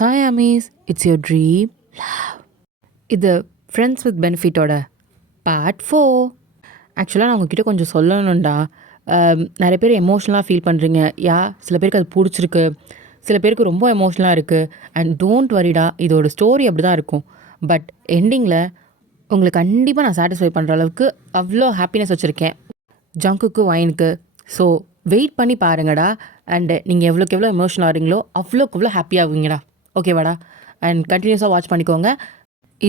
Hi ARMYs, it's your dream. இது friends with பெனிஃபிட்டோட part 4. ஆக்சுவலாக நான் உங்ககிட்ட கொஞ்சம் சொல்லணும்டா. நிறைய பேர் எமோஷ்னலாக ஃபீல் பண்ணுறீங்க. சில பேருக்கு அது பிடிச்சிருக்கு, சில பேருக்கு ரொம்ப எமோஷ்னலாக இருக்குது. அண்ட் டோன்ட் வரிடா, இதோட ஸ்டோரி அப்படி தான் இருக்கும். பட் எண்டிங்கில் உங்களுக்கு கண்டிப்பாக நான் சாட்டிஸ்ஃபை பண்ணுற அளவுக்கு அவ்வளோ ஹாப்பினஸ் வச்சுருக்கேன் ஜங்குக்கு வைனுக்கு. ஸோ வெயிட் பண்ணி பாருங்கடா. அண்டு நீங்கள் எவ்வளோக்கு எவ்வளோ எமோஷனல் ஆகிறீங்களோ அவ்வளோக்கு எவ்வளோ ஹாப்பியாகுவீங்கடா. ஓகேவாடா? அண்ட் கண்டினியூஸாக வாட்ச் பண்ணிக்கோங்க.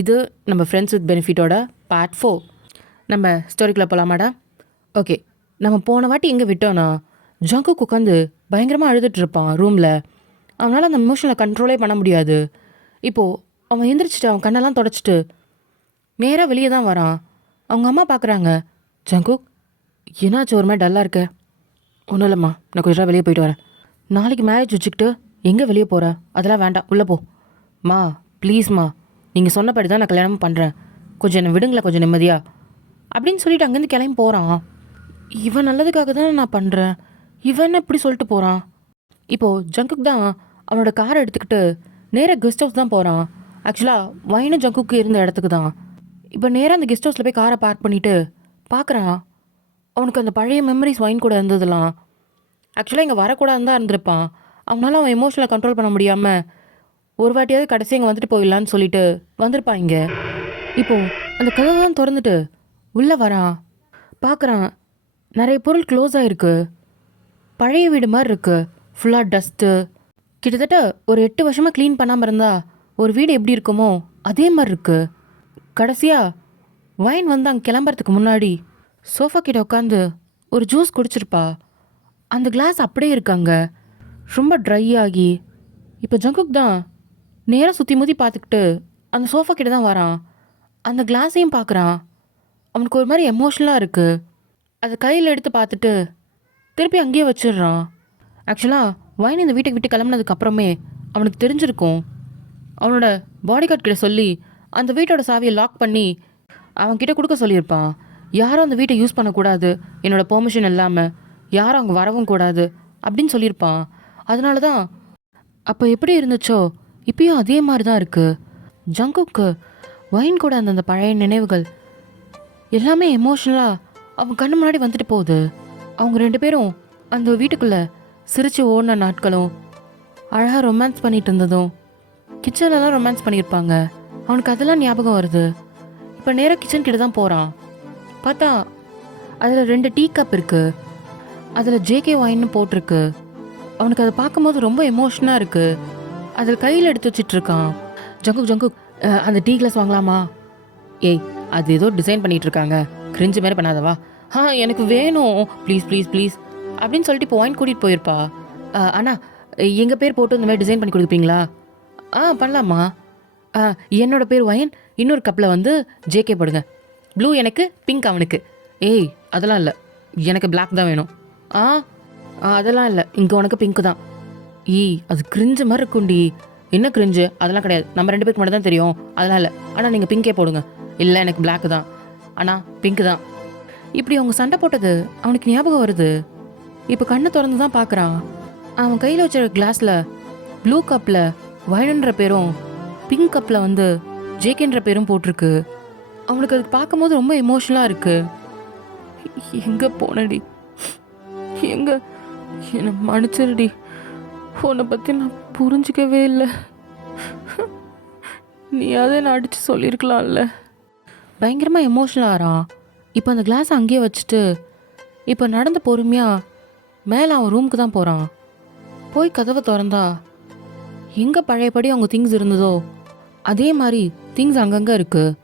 இது நம்ம ஃப்ரெண்ட்ஸ் வித் பெனிஃபிட்டோட பார்ட் 4. நம்ம ஸ்டோரிக்குள்ளே போகலாமாடா? ஓகே, நம்ம போன வாட்டி எங்கே விட்டோன்னா, ஜங்குக்கு உட்காந்து பயங்கரமாக அழுதுட்டுருப்பான் ரூமில். அவனால் அந்த எமோஷனை கண்ட்ரோலே பண்ண முடியாது. இப்போது அவன் எந்திரிச்சிட்டு அவன் கண்ணெல்லாம் தொடச்சிட்டு நேராக வெளியே தான் வரான். அவங்க அம்மா பார்க்குறாங்க. ஜங்குக், என்னாச்சு ஒரு மாதிரி டல்லாக இருக்க? ஒன்றும் இல்லைம்மா, நான் கொஞ்சம் வெளியே போயிட்டு வரேன். நாளைக்கு மேரேஜ் வச்சுக்கிட்டு எங்கே வெளியே போகிற? அதெல்லாம் வேண்டாம், உள்ளே போ. மா ப்ளீஸ்மா, நீங்கள் சொன்னபடி தான் நான் கல்யாணமும் பண்ணுறேன், கொஞ்சம் என்னை விடுங்களேன், கொஞ்சம் நிம்மதியா அப்படின்னு சொல்லிட்டு அங்கேருந்து கிளம்பி போகிறான். இவன் நல்லதுக்காக தான் நான் பண்ணுறேன், இவன் என்ன இப்படி சொல்லிட்டு போகிறான்? இப்போது ஜங்குக் தான் அவனோட காரை எடுத்துக்கிட்டு நேராக கெஸ்ட் ஹவுஸ் தான் போகிறான். ஆக்சுவலாக வைனும் ஜங்குக்கு இருந்த இடத்துக்கு தான். இப்போ நேராக அந்த கெஸ்ட் ஹவுஸில் போய் காரை பார்க் பண்ணிவிட்டு பார்க்குறான். அவனுக்கு அந்த பழைய மெமரிஸ் வைன் கூட இருந்ததுலாம். ஆக்சுவலாக இங்கே வரக்கூடாதுன்னு தான் இருந்திருப்பான். அவனால் அவன் எமோஷனலை கண்ட்ரோல் பண்ண முடியாமல் ஒரு வாட்டியாவது கடைசி இங்கே வந்துட்டு போயிடலான்னு சொல்லிட்டு வந்திருப்பான் இங்கே. இப்போது அந்த கதவை தான் திறந்துட்டு உள்ளே வரான். பார்க்குறான், நிறைய பொருள் க்ளோஸ் ஆகிருக்கு. பழைய வீடு மாதிரி இருக்குது, ஃபுல்லாக டஸ்ட்டு. கிட்டத்தட்ட ஒரு 8 வருஷமாக க்ளீன் பண்ணாமல் இருந்தால் ஒரு வீடு எப்படி இருக்குமோ அதே மாதிரி இருக்குது. கடைசியாக வைன் வந்து அங்கே கிளம்புறதுக்கு முன்னாடி சோஃபா கிட்ட உட்காந்து ஒரு ஜூஸ் குடிச்சிருப்பா. அந்த கிளாஸ் அப்படியே இருக்காங்க, ரொம்ப ட்ரை ஆகி. இப்போ ஜங்குக் தான் நேராக சுற்றி முற்றி பார்த்துக்கிட்டு அந்த சோஃபா கிட்ட தான் வரான். அந்த கிளாஸையும் பார்க்குறான். அவனுக்கு ஒரு மாதிரி எமோஷ்னலாக இருக்குது. அதை கையில் எடுத்து பார்த்துட்டு திருப்பி அங்கேயே வச்சிடுறான். ஆக்சுவலாக வைன் இந்த வீட்டுக்கு விட்டு கிளம்புனதுக்கு அப்புறமே அவனுக்கு தெரிஞ்சிருக்கும். அவனோட பாடி கார்ட் கிட்ட சொல்லி அந்த வீட்டோட சாவியை லாக் பண்ணி அவன்கிட்ட கொடுக்க சொல்லியிருப்பான். யாரும் அந்த வீட்டை யூஸ் பண்ணக்கூடாது, என்னோடய பெர்மிஷன் இல்லாமல் யாரும் அங்கே வரவும் கூடாது அப்படின்னு சொல்லியிருப்பான். அதனால தான் அப்போ எப்படி இருந்துச்சோ இப்பயும் அதே மாதிரி தான் இருக்குது. ஜங்குக்கு வைன் கூட அந்தந்த பழைய நினைவுகள் எல்லாமே எமோஷ்னலாக அவன் கண்ணு முன்னாடி வந்துட்டு போகுது. அவங்க 2 பேரும் அந்த வீட்டுக்குள்ளே சிரித்து ஓடின நாட்களும், அழகாக ரொமான்ஸ் பண்ணிட்டு இருந்ததும், கிச்சன்லலாம் ரொமான்ஸ் பண்ணியிருப்பாங்க. அவனுக்கு அதெல்லாம் ஞாபகம் வருது. இப்போ நேராக கிச்சன் கிட்ட தான் போகிறான். பார்த்தா அதில் 2 டீ கப் இருக்குது, அதில் ஜேகே வைன்னு போட்டிருக்கு. அவனுக்கு அதை பார்க்கும்போது ரொம்ப எமோஷனாக இருக்குது. அதில் கையில் எடுத்து வச்சிட்ருக்கான். ஜங்குக் அந்த டீ கிளாஸ் வாங்கலாமா? ஏய், அது ஏதோ டிசைன் பண்ணிகிட்ருக்காங்க, கிரிஞ்சு மாதிரி பண்ணாதவா. எனக்கு வேணும், ப்ளீஸ் ப்ளீஸ் ப்ளீஸ் அப்படின்னு சொல்லிட்டு இப்போ வாங்கி கூட்டிகிட்டு போயிருப்பா. அண்ணா, எங்கள் பேர் போட்டு இந்த மாதிரி டிசைன் பண்ணி கொடுப்பீங்களா? பண்ணலாமா. என்னோடய பேர் வயன், இன்னொரு கப்பில் வந்து ஜேகே போடுங்க, ப்ளூ எனக்கு, பிங்க் அவனுக்கு. ஏய், அதெல்லாம் இல்லை, எனக்கு பிளாக் தான் வேணும். அதெல்லாம் இல்லை, இங்கே உனக்கு பிங்க்கு தான். அது கிரிஞ்சு மாதிரி இருக்குண்டி. என்ன கிரிஞ்சு? அதெல்லாம் கிடையாது, நம்ம 2 பேருக்கு மட்டும் தான் தெரியும், அதெல்லாம் இல்லை. ஆனால் நீங்கள் பிங்கே போடுங்க. இல்லை, எனக்கு பிளாக்கு தான். ஆனால் பிங்க்கு தான். இப்படி அவங்க சண்டை போட்டது அவனுக்கு ஞாபகம் வருது. இப்போ கண்ணை திறந்து தான் பார்க்குறான். அவன் கையில் வச்ச கிளாஸில் ப்ளூ கப்பில் வைனுன்ற பேரும் பிங்க் கப்பில் வந்து ஜேகேன்ற பேரும் போட்டிருக்கு. அவனுக்கு அது பார்க்கும்போது ரொம்ப எமோஷனலாக இருக்குது. எங்கே போனடி, எங்கே என்னை மன்னிச்சிருடி, உன்னை பற்றி நான் புரிஞ்சிக்கவே இல்லை, நீயாவது என்னை அடித்து சொல்லியிருக்கலாம்ல. பயங்கரமாக எமோஷனல் ஆகிறான். இப்போ அந்த கிளாஸை அங்கேயே வச்சுட்டு இப்போ நடந்து பொறுமையாக மேலே அவன் ரூமுக்கு தான் போகிறான். போய் கதவை திறந்தா எங்கே பழையபடி அவங்க திங்ஸ் இருந்ததோ அதே மாதிரி திங்ஸ் அங்கங்கே இருக்குது.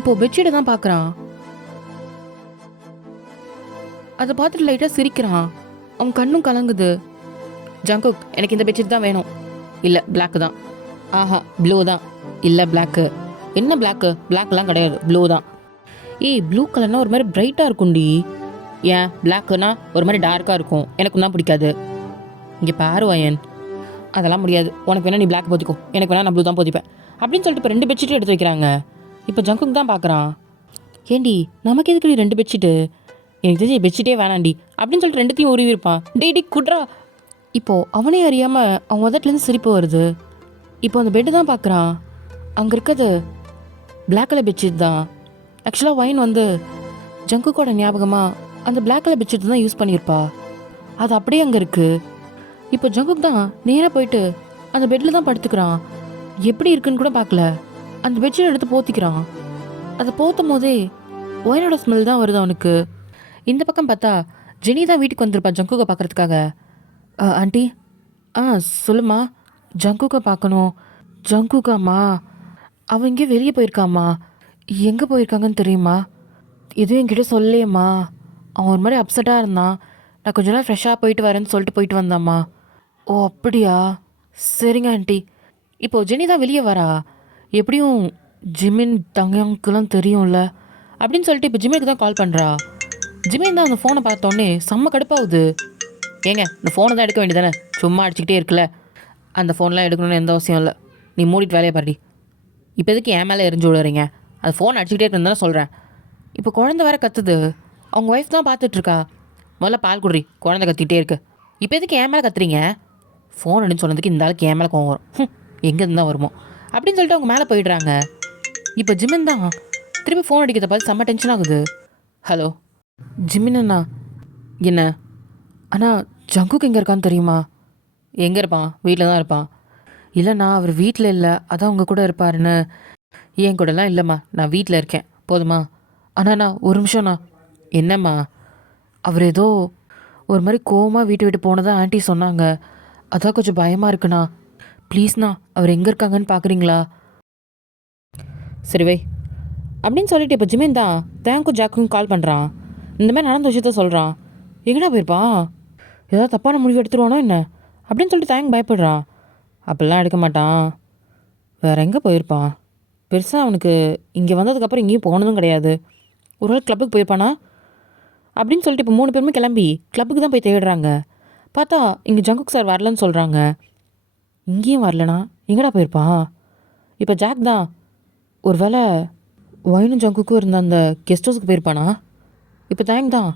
இப்போது பெட்ஷீட்டை தான் பார்க்குறான். அதை பார்த்துட்டு லைட்டாக சிரிக்கிறான். அவன் கண்ணும் கலங்குது. ஜங்குக், எனக்கு இந்த பெட்ஷீட் தான் வேணும். இல்லை, பிளாக்கு தான். ப்ளூ தான். இல்லை, பிளாக்கு. என்ன பிளாக்கு? பிளாக்லாம் கிடையாது, ப்ளூ தான். ப்ளூ கலர்னா ஒரு மாதிரி பிரைட்டாக இருக்கும்டி. ஏன் பிளாக்குன்னா ஒரு மாதிரி டார்க்காக இருக்கும், எனக்கு தான் பிடிக்காது. இங்கே பாரு வயன், அதெல்லாம் முடியாது, உனக்கு வேணா நீ பிளாக் போத்திக்கோ, எனக்கு வேணா நான் ப்ளூ தான் போத்திப்பேன் அப்படின்னு சொல்லிட்டு இப்போ 2 பெட்ஷீட்டும் எடுத்து வைக்கிறாங்க. இப்போ ஜங்குக் தான் பார்க்குறான். ஏண்டி, நமக்கு எதுக்கு 2 பெட்ஷீட்டு? எனக்கு தெரிஞ்சு பெட்ஷீட்டே வேணாண்டி அப்படின்னு சொல்லிட்டு 2த்தையும் உருவிருப்பான். டேடி குட்ரா. இப்போது அவனே அறியாமல் அவன் உதட்டுலேருந்து சிரிப்பு வருது. இப்போ அந்த பெட்டு தான் பார்க்குறான். அங்கே இருக்கிறது பிளாக் கலர் பெட்ஷீட் தான். ஆக்சுவலாக வைன் வந்து ஜங்குக்கோட ஞாபகமாக அந்த பிளாக் கலர் பெட்ஷீட் தான் யூஸ் பண்ணியிருப்பா. அது அப்படியே அங்கே இருக்குது. இப்போ ஜங்குக் தான் நேராக போயிட்டு அந்த பெட்டில் தான் படுத்துக்கிறான். எப்படி இருக்குன்னு கூட பார்க்கல. அந்த பெட்ஷீட் எடுத்து போத்திக்கிறான். அதை போத்தும் போதே ஒயினோட ஸ்மெல் தான் வருது அவனுக்கு. இந்த பக்கம் பார்த்தா ஜெனி தான் வீட்டுக்கு வந்திருப்பா ஜங்குக்கை பார்க்குறதுக்காக. ஆண்டி, சொல்லுமா. ஜங்குக்கை பார்க்கணும். ஜங்குக்காம்மா, அவன் இங்கே வெளியே போயிருக்காம்மா. எங்கே போயிருக்காங்கன்னு தெரியுமா? எதுவும் என்கிட்ட சொல்லேம்மா. அவன் ஒரு மாதிரி அப்செட்டாக இருந்தான். நான் கொஞ்ச நாள் ஃப்ரெஷ்ஷாக போயிட்டு வரேன்னு சொல்லிட்டு போயிட்டு வந்தாம்மா. ஓ அப்படியா, சரிங்க ஆண்டி. இப்போது ஜெனி தான் வெளியே வரா. எப்படியும் ஜிமின் தங்கக்குலாம் தெரியும்ல அப்படின்னு சொல்லிட்டு இப்போ ஜிமினுக்கு தான் கால் பண்ணுறா. ஜிமின் தான் அந்த ஃபோனை பார்த்தோன்னே செம்ம கடுப்பாகுது. ஏங்க, இந்த ஃபோனை தான் எடுக்க வேண்டியதானே, சும்மா அடிச்சுக்கிட்டே இருக்குல்ல. அந்த ஃபோன்லாம் எடுக்கணும்னு எந்த அவசியம் இல்லை. நீ மூடிட்டு வேலையை பாருடி. இப்போ எதுக்கு என் மேலே எரிஞ்சு விடுறீங்க? அந்த ஃபோன் அடிச்சுக்கிட்டே இருக்குன்னு தானே சொல்கிறேன். இப்போ குழந்தை வேற கத்துது. அவங்க ஒய்ஃப் தான் பார்த்துட்ருக்கா. முதல்ல பால் குடுறி, குழந்தை கத்திக்கிட்டே இருக்கு. இப்போ எதுக்கு என் மேலே கத்துறீங்க? ஃபோன் அப்படின்னு சொன்னதுக்கு இந்த ஆளுக்கு என் மேலே கோவம் வரும். எங்கேருந்து தான் வருமோ அப்படின்னு சொல்லிட்டு அவங்க மேலே போயிடுறாங்க. இப்போ ஜிமின் தான் திரும்பி ஃபோன் அடிக்கிறத பார்த்து செம்ம டென்ஷன் ஆகுது. ஹலோ ஜிமின் அண்ணா. என்ன அண்ணா, ஜங்குக்கு எங்கே இருக்கான்னு தெரியுமா? எங்கே இருப்பான்? வீட்டில் தான் இருப்பான். இல்லைண்ணா, அவர் வீட்டில் இல்லை, அதான் உங்கள் கூட இருப்பாருன்னு. என் கூடலாம் இல்லைம்மா, நான் வீட்டில் இருக்கேன், போதுமா? அண்ணா ஒரு நிமிஷம்ண்ணா. என்னம்மா? அவர் ஏதோ ஒரு மாதிரி கோவமாக வீட்டை விட்டு போனதா ஆண்டி சொன்னாங்க. அதான் கொஞ்சம் பயமாக இருக்குண்ணா. ப்ளீஸ்ண்ணா, அவர் எங்கே இருக்காங்கன்னு பார்க்குறீங்களா? சரி வை அப்படின்னு சொல்லிட்டு இப்போ ஜிமின் தான் தேங்க்கும் ஜாக்கும் கால் பண்ணுறான். இந்த மாதிரி நடந்த விஷயத்த சொல்கிறான். எங்கடா போயிருப்பான்? ஏதாவது தப்பான முடிவு எடுத்துருவானோ என்ன அப்படின்னு சொல்லிட்டு தேங்க் பயப்படுறான். அப்படிலாம் எடுக்க மாட்டான். வேறு எங்கே போயிருப்பான்? பெருசாக அவனுக்கு இங்கே வந்ததுக்கப்புறம் எங்கேயும் போனதும் கிடையாது. ஒரு நாள் கிளப்புக்கு போயிருப்பானா அப்படின்னு சொல்லிட்டு இப்போ 3 பேருமே கிளம்பி கிளப்புக்கு தான் போய் தேடுறாங்க. பார்த்தா இங்கே ஜங்குக் சார் வரலன்னு சொல்கிறாங்க. இங்கேயும் வரலனா எங்கடா போயிருப்பான்? இப்போ ஜாக் தான் ஒரு வேளை ஒயினும் ஜங்குக்கும் இருந்த அந்த கெஸ்ட் ஹவுஸுக்கு போயிருப்பானா? இப்போ தேங்க் தான்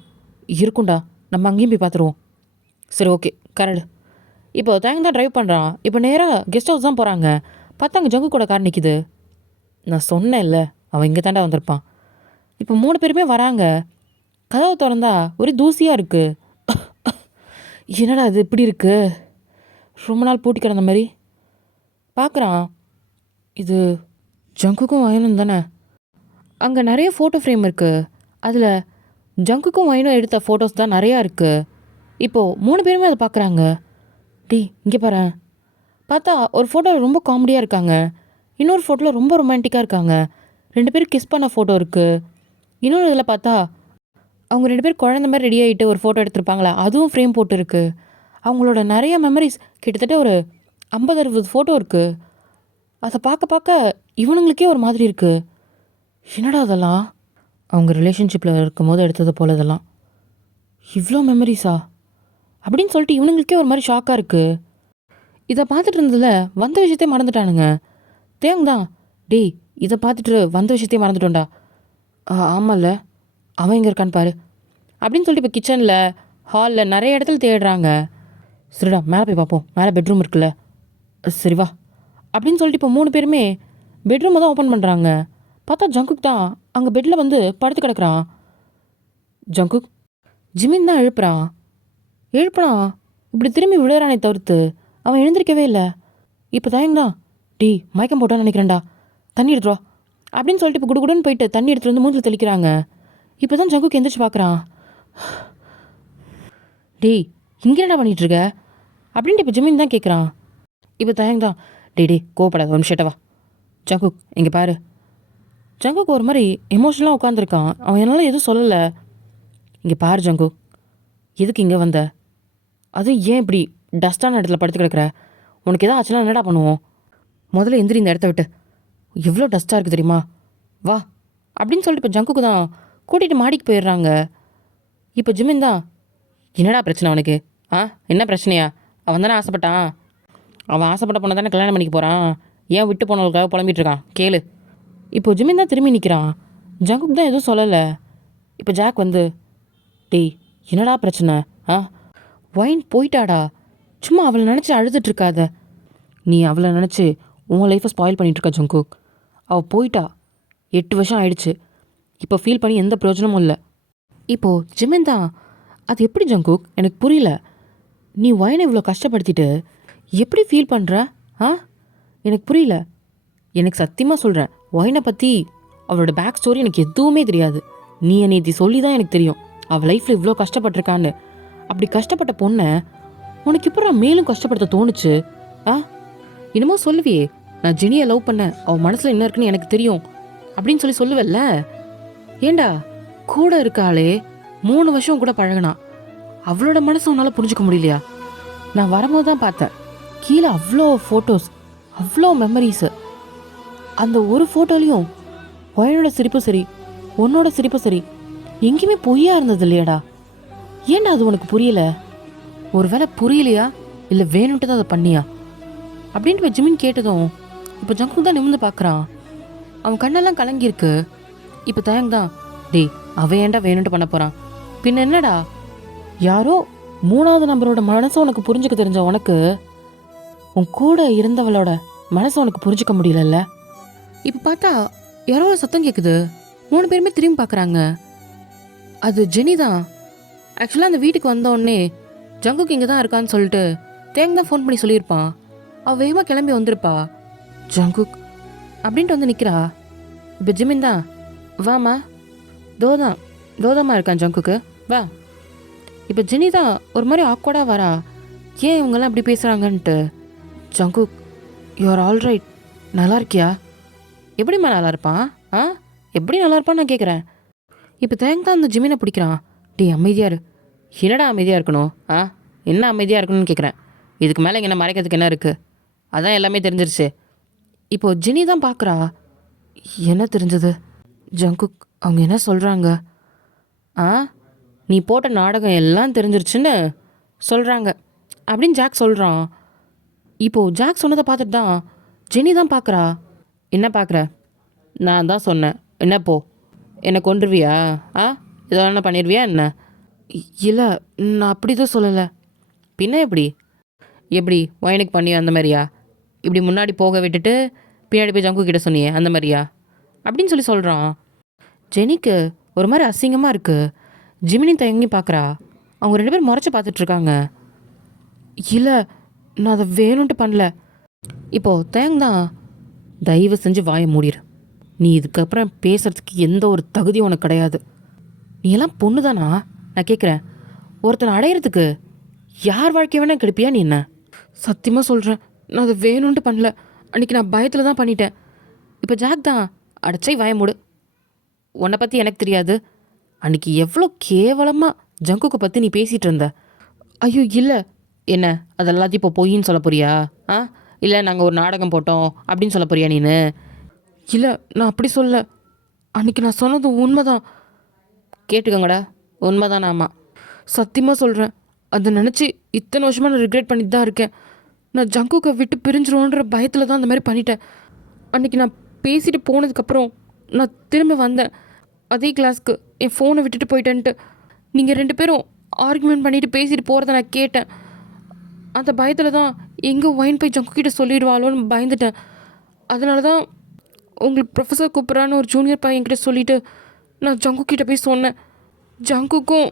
இருக்கும்டா, நம்ம அங்கேயும் போய் பார்த்துருவோம். சரி ஓகே கரடு. இப்போ தேங்க் தான் ட்ரைவ் பண்ணுறான். இப்போ நேராக கெஸ்ட் ஹவுஸ் தான் போகிறாங்க. பார்த்தா அங்கே ஜங்கு கூட கார் நிற்கிது. நான் சொன்னேன்ல, அவன் இங்கே தாண்டா வந்திருப்பான். இப்போ 3 பேருமே வராங்க. கதவை திறந்தா ஒரே தூசியாக இருக்குது. என்னடா அது இப்படி இருக்குது? ரொம்ப நாள் பூட்டி கிடந்த மாதிரி பார்க்குறான். இது ஜங்குக்கும் வயனும் தானே? அங்கே நிறைய ஃபோட்டோ ஃப்ரேம் இருக்குது. அதில் ஜங்குக்கும் வயனும் எடுத்த ஃபோட்டோஸ் தான் நிறையா இருக்குது. இப்போது 3 பேருமே அதை பார்க்குறாங்க. டி இங்கே பாரு. பார்த்தா ஒரு ஃபோட்டோவில் ரொம்ப காமெடியாக இருக்காங்க. இன்னொரு ஃபோட்டோவில் ரொம்ப ரொமான்டிக்காக இருக்காங்க. 2 பேரும் கிஸ் பண்ண ஃபோட்டோ இருக்குது. இன்னொரு இதில் பார்த்தா அவங்க 2 பேர் குழந்த மாதிரி ரெடி ஆகிட்டு ஒரு ஃபோட்டோ எடுத்திருப்பாங்களா, அதுவும் ஃப்ரேம் போட்டு இருக்குது. அவங்களோட நிறைய மெமரிஸ் கிட்டத்தட்ட ஒரு 50-60 ஃபோட்டோ இருக்குது. அதை பார்க்க பார்க்க இவனுங்களுக்கே ஒரு மாதிரி இருக்குது. என்னடா அதெல்லாம்? அவங்க ரிலேஷன்ஷிப்பில் இருக்கும்போது எடுத்தது போல் இதெல்லாம். இவ்வளோ மெமரிஸா அப்படின்னு சொல்லிட்டு இவனுங்களுக்கே ஒரு மாதிரி ஷாக்காக இருக்குது. இதை பார்த்துட்டு இருந்ததில் வந்த விஷயத்தையே மறந்துட்டானுங்க. தேங்க தான், டேய் இதை பார்த்துட்டு வந்த விஷயத்தையே மறந்துட்டோண்டா. ஆமாம்ல, அவன் எங்கே இருக்கான்னு பாரு அப்படின்னு சொல்லிட்டு இப்போ கிச்சனில் ஹாலில் நிறைய இடத்துல தேடுறாங்க. சரிடா மேலே போய் பார்ப்போம், மேலே பெட்ரூம் இருக்குல்ல. சரி வா அப்படின்னு சொல்லிட்டு இப்போ 3 பேருமே பெட்ரூமை தான் ஓப்பன் பண்ணுறாங்க. பார்த்தா ஜங்குக் தான் அங்கே பெட்டில் வந்து படுத்து கிடக்குறான். ஜங்குக், ஜிமின் தான் எழுப்புறான். இப்படி திரும்பி விழுறானே தவிர்த்து அவன் எழுந்திருக்கவே இல்லை. இப்போ தயங்கதான், டீ மயக்கம் போட்டான்னு நினைக்கிறேன்டா, தண்ணி எடுத்துருவா அப்படின்னு சொல்லிட்டு இப்போ குடுகுடுன்னு போயிட்டு தண்ணி எடுத்துகிட்டு வந்து மூஞ்சில் தெளிக்கிறாங்க. இப்போ தான் ஜங்குக் எந்திரிச்சு பார்க்குறான். டேய் இங்கே என்னடா பண்ணிகிட்ருக்க அப்படின்ட்டு இப்போ ஜிமின் தான் கேட்குறான். இப்போ தயங்கதான், டே கோவப்படாத, ஒரு நிமிஷம் வா. ஜங்குக் இங்கே பாரு. ஜங்குக் ஒரு மாதிரி எமோஷனலாக உட்காந்துருக்கான். அவன் என்னால் எதுவும் சொல்லலை. இங்கே பாரு ஜங்குக், எதுக்கு இங்கே வந்த? அதுவும் ஏன் இப்படி டஸ்டான இடத்துல படுத்து கிடக்குற? உனக்கு எதாவது ஆச்சுன்னா என்னடா பண்ணுவோம்? முதல்ல எந்திரி இந்த இடத்த விட்டு. எவ்வளோ டஸ்ட்டாக இருக்குது தெரியுமா? வா அப்படின்னு சொல்லிட்டு இப்போ ஜங்குக்கு தான் கூட்டிகிட்டு மாடிக்கு போயிடுறாங்க. இப்போ ஜிமின் தான், என்னடா பிரச்சனை அவனுக்கு? என்ன பிரச்சனையா? அவன் தானே ஆசைப்பட்டான். அவன் ஆசைப்பட்ட பொண்ணை தானே கல்யாணம் பண்ணிக்க போகிறான். ஏன் விட்டு போனவங்களுக்காக புலம்பிகிட்டு இருக்கான், கேளு. இப்போ ஜிமின் தான் திரும்பி நிற்கிறான். ஜங்குக் தான் எதுவும் சொல்லலை. இப்போ ஜாக் வந்து, டேய் என்னடா பிரச்சனை? ஒயின் போயிட்டாடா, சும்மா அவளை நினச்சி அழுதுட்ருக்காத. நீ அவளை நினச்சி உன் லைஃப்பை ஸ்பாயில் பண்ணிகிட்ருக்கா ஜங்குக். அவள் போயிட்டா. 8 வருஷம் ஆயிடுச்சு. இப்போ ஃபீல் பண்ணி எந்த பிரயோஜனமும் இல்லை. இப்போது ஜிமின் தான். அது எப்படி ஜங்குக்? எனக்கு புரியல. நீ ஒயனை இவ்வளோ கஷ்டப்படுத்திட்டு எப்படி ஃபீல் பண்ணுற? ஆ, எனக்கு புரியல. எனக்கு சத்தியமாக சொல்கிறேன், ஒயனை பற்றி அவளோட பேக் ஸ்டோரி எனக்கு எதுவுமே தெரியாது. நீ என்னை சொல்லி தான் எனக்கு தெரியும் அவள் லைஃப்பில் இவ்வளோ கஷ்டப்பட்டிருக்கான்னு. அப்படி கஷ்டப்பட்ட பொண்ணை உனக்கு இப்போ மேலும் கஷ்டப்படுத்த தோணுச்சு? ஆ, என்னமோ சொல்லுவியே, நான் ஜெனியை லவ் பண்ணேன், அவள் மனசில் என்ன இருக்குன்னு எனக்கு தெரியும் அப்படின்னு சொல்லுவல்ல. ஏண்டா, கூட இருக்காளே 3 வருஷம் கூட பழகினா, அவளோட மனசை உன்னால் புரிஞ்சுக்க முடியலையா? நான் வரும்போது தான் பார்த்தேன், கீழே அவ்வளோ ஃபோட்டோஸ், அவ்வளோ மெமரிஸு. அந்த ஒரு ஃபோட்டோலையும் ஒயனோட சிரிப்பு சரி, உன்னோட சிரிப்பு சரி, எங்கேயுமே பொய்யா இருந்தது இல்லையாடா? ஏண்டா அது உனக்கு புரியல? ஒருவேளை புரியலையா, இல்லை வேணும்ட்டு தான் அதை பண்ணியா அப்படின்ட்டு ஜிமின் கேட்டதும் இப்போ ஜங்கு தான் நிமிர்ந்து பார்க்குறான். அவன் கண்ணெல்லாம் கலங்கியிருக்கு. இப்போ தயங்க தான். டேய், அவன் ஏன்டா வேணும்ட்டு பண்ண போகிறான்? பின்ன என்னடா, யாரோ 3வது நபரோட மனசை உனக்கு புரிஞ்சுக்க தெரிஞ்ச உனக்கு உன் கூட இருந்தவளோட மனசை உனக்கு புரிஞ்சுக்க முடியலல்ல? இப்போ பார்த்தா யாரோ ஒரு சத்தம் கேட்குது. 3 பேருமே திரும்பி பார்க்குறாங்க. அது ஜெனி தான். ஆக்சுவலாக அந்த வீட்டுக்கு வந்தோடனே ஜங்குக்கு இங்கே தான் இருக்கான்னு சொல்லிட்டு தேங்க தான் ஃபோன் பண்ணி சொல்லியிருப்பான். அவள் வேகமாக கிளம்பி வந்திருப்பா. ஜங்குக் அப்படின்ட்டு வந்து நிற்கிறா. இப்போ ஜிமின் தான். வாமா, தோதாமா இருக்கான் ஜங்குக்கு, வா. இப்போ ஜெனி தான் ஒரு மாதிரி ஆக்வர்டாக வரா. ஏன் இவங்கெல்லாம் இப்படி பேசுகிறாங்கன்ட்டு. ஜங்குக், யூஆர் ஆல் ரைட், நல்லா இருக்கியா? எப்படிம்மா நல்லா இருப்பான்? ஆ, எப்படி நல்லா இருப்பான்னு நான் கேட்குறேன். இப்போ தேங்க தான் அந்த ஜிமினை பிடிக்கிறான். டே, அமைதியாக இரு. என்னடா அமைதியாக இருக்கணும்? ஆ, என்ன அமைதியாக இருக்கணும்னு கேட்குறேன். இதுக்கு மேலே என்ன மறைக்கிறதுக்கு என்ன இருக்குது? அதான் எல்லாமே தெரிஞ்சிருச்சு. இப்போது ஜெனி தான் பார்க்குறா. என்ன தெரிஞ்சது? ஜங்குக், அவங்க என்ன சொல்கிறாங்க? ஆ, நீ போட்ட நாடகம் எல்லாம் தெரிஞ்சிருச்சுன்னு சொல்கிறாங்க அப்படின்னு ஜாக் சொல்கிறான். இப்போது ஜாக் சொன்னதை பார்த்துட்டு தான் ஜெனி தான் பார்க்குறா. என்ன பார்க்குற? நான் தான் சொன்னேன். என்னப்போ என்னை கொண்டுருவியா? ஆ, ஏதோ என்ன பண்ணிடுவியா என்ன? இல்லை, நான் அப்படி தான் சொல்லலை. பின்ன எப்படி எப்படி ஒயனுக்கு பண்ணி அந்த மாதிரியா? இப்படி முன்னாடி போக விட்டுட்டு பின்னாடி போய் ஜங்கு கிட்ட சொன்னியே அந்த மாதிரியா அப்படின்னு சொல்கிறான். ஜெனிக்கு ஒரு மாதிரி அசிங்கமாக இருக்குது. ஜிமினி தயங்கி பார்க்குறா. அவங்க 2 பேரும் முறைச்சி பார்த்துட்ருக்காங்க. இல்லை, நான் அதை வேணும்ன்ட்டு பண்ணல. இப்போது தேங்க தான். தயவு செஞ்சு வாயை மூடிடு. நீ இதுக்கப்புறம் பேசுகிறதுக்கு எந்த ஒரு தகுதியும் உனக்கு கிடையாது. நீ எல்லாம் பொண்ணு தானா? நான் கேட்குறேன், ஒருத்தனை அடையிறதுக்கு யார் வாழ்க்கை வேணா கெடுப்பியா நீ? என்ன சத்தியமாக சொல்கிறேன், நான் அதை வேணும்ன்ட்டு பண்ணல. அன்றைக்கி நான் பயத்தில் தான் பண்ணிட்டேன். இப்போ ஜாக் தான். அடைச்சை வாய மூடு. உன்னை பற்றி எனக்கு தெரியாது. அன்றைக்கி எவ்வளோ கேவலமாக ஜங்குக்கு பற்றி நீ பேசிகிட்டு இருந்த. ஐயோ இல்லை, என்ன அதெல்லாத்தையும் இப்போ பொய்ன்னு சொல்ல போறியா? ஆ, இல்லை நாங்கள் ஒரு நாடகம் போட்டோம் அப்படின்னு சொல்ல போறியா நீனு? இல்லை, நான் அப்படி சொல்ல. அன்றைக்கி நான் சொன்னது உண்மைதான். கேட்டுக்கோங்கடா, உண்மைதான். ஆமாம், சத்தியமாக சொல்கிறேன். அதை நினச்சி இத்தனை வருஷமாக நான் ரிக்ரெட் பண்ணிட்டு தான் இருக்கேன். நான் ஜங்குக்கை விட்டு பிரிஞ்சிருவோன்ற பயத்தில் தான் அந்த மாதிரி பண்ணிட்டேன். அன்றைக்கி நான் பேசிட்டு போனதுக்கப்புறம் நான் திரும்ப வந்தேன் அதே கிளாஸ்க்கு. என் ஃபோனை விட்டுட்டு போயிட்டேன்ட்டு நீங்கள் 2 பேரும் ஆர்குமெண்ட் பண்ணிவிட்டு பேசிட்டு போகிறத நான் கேட்டேன். அந்த பயத்தில் தான் எங்கே ஒயின் போய் ஜங்குக்கிட்ட சொல்லிடுவாளோன்னு பயந்துட்டேன். அதனால தான் உங்களுக்கு ப்ரொஃபஸர் கூப்பிட்றான்னு ஒரு ஜூனியர் பையன்கிட்ட சொல்லிவிட்டு நான் ஜங்குக்கிட்ட போய் சொன்னேன். ஜங்குக்கும்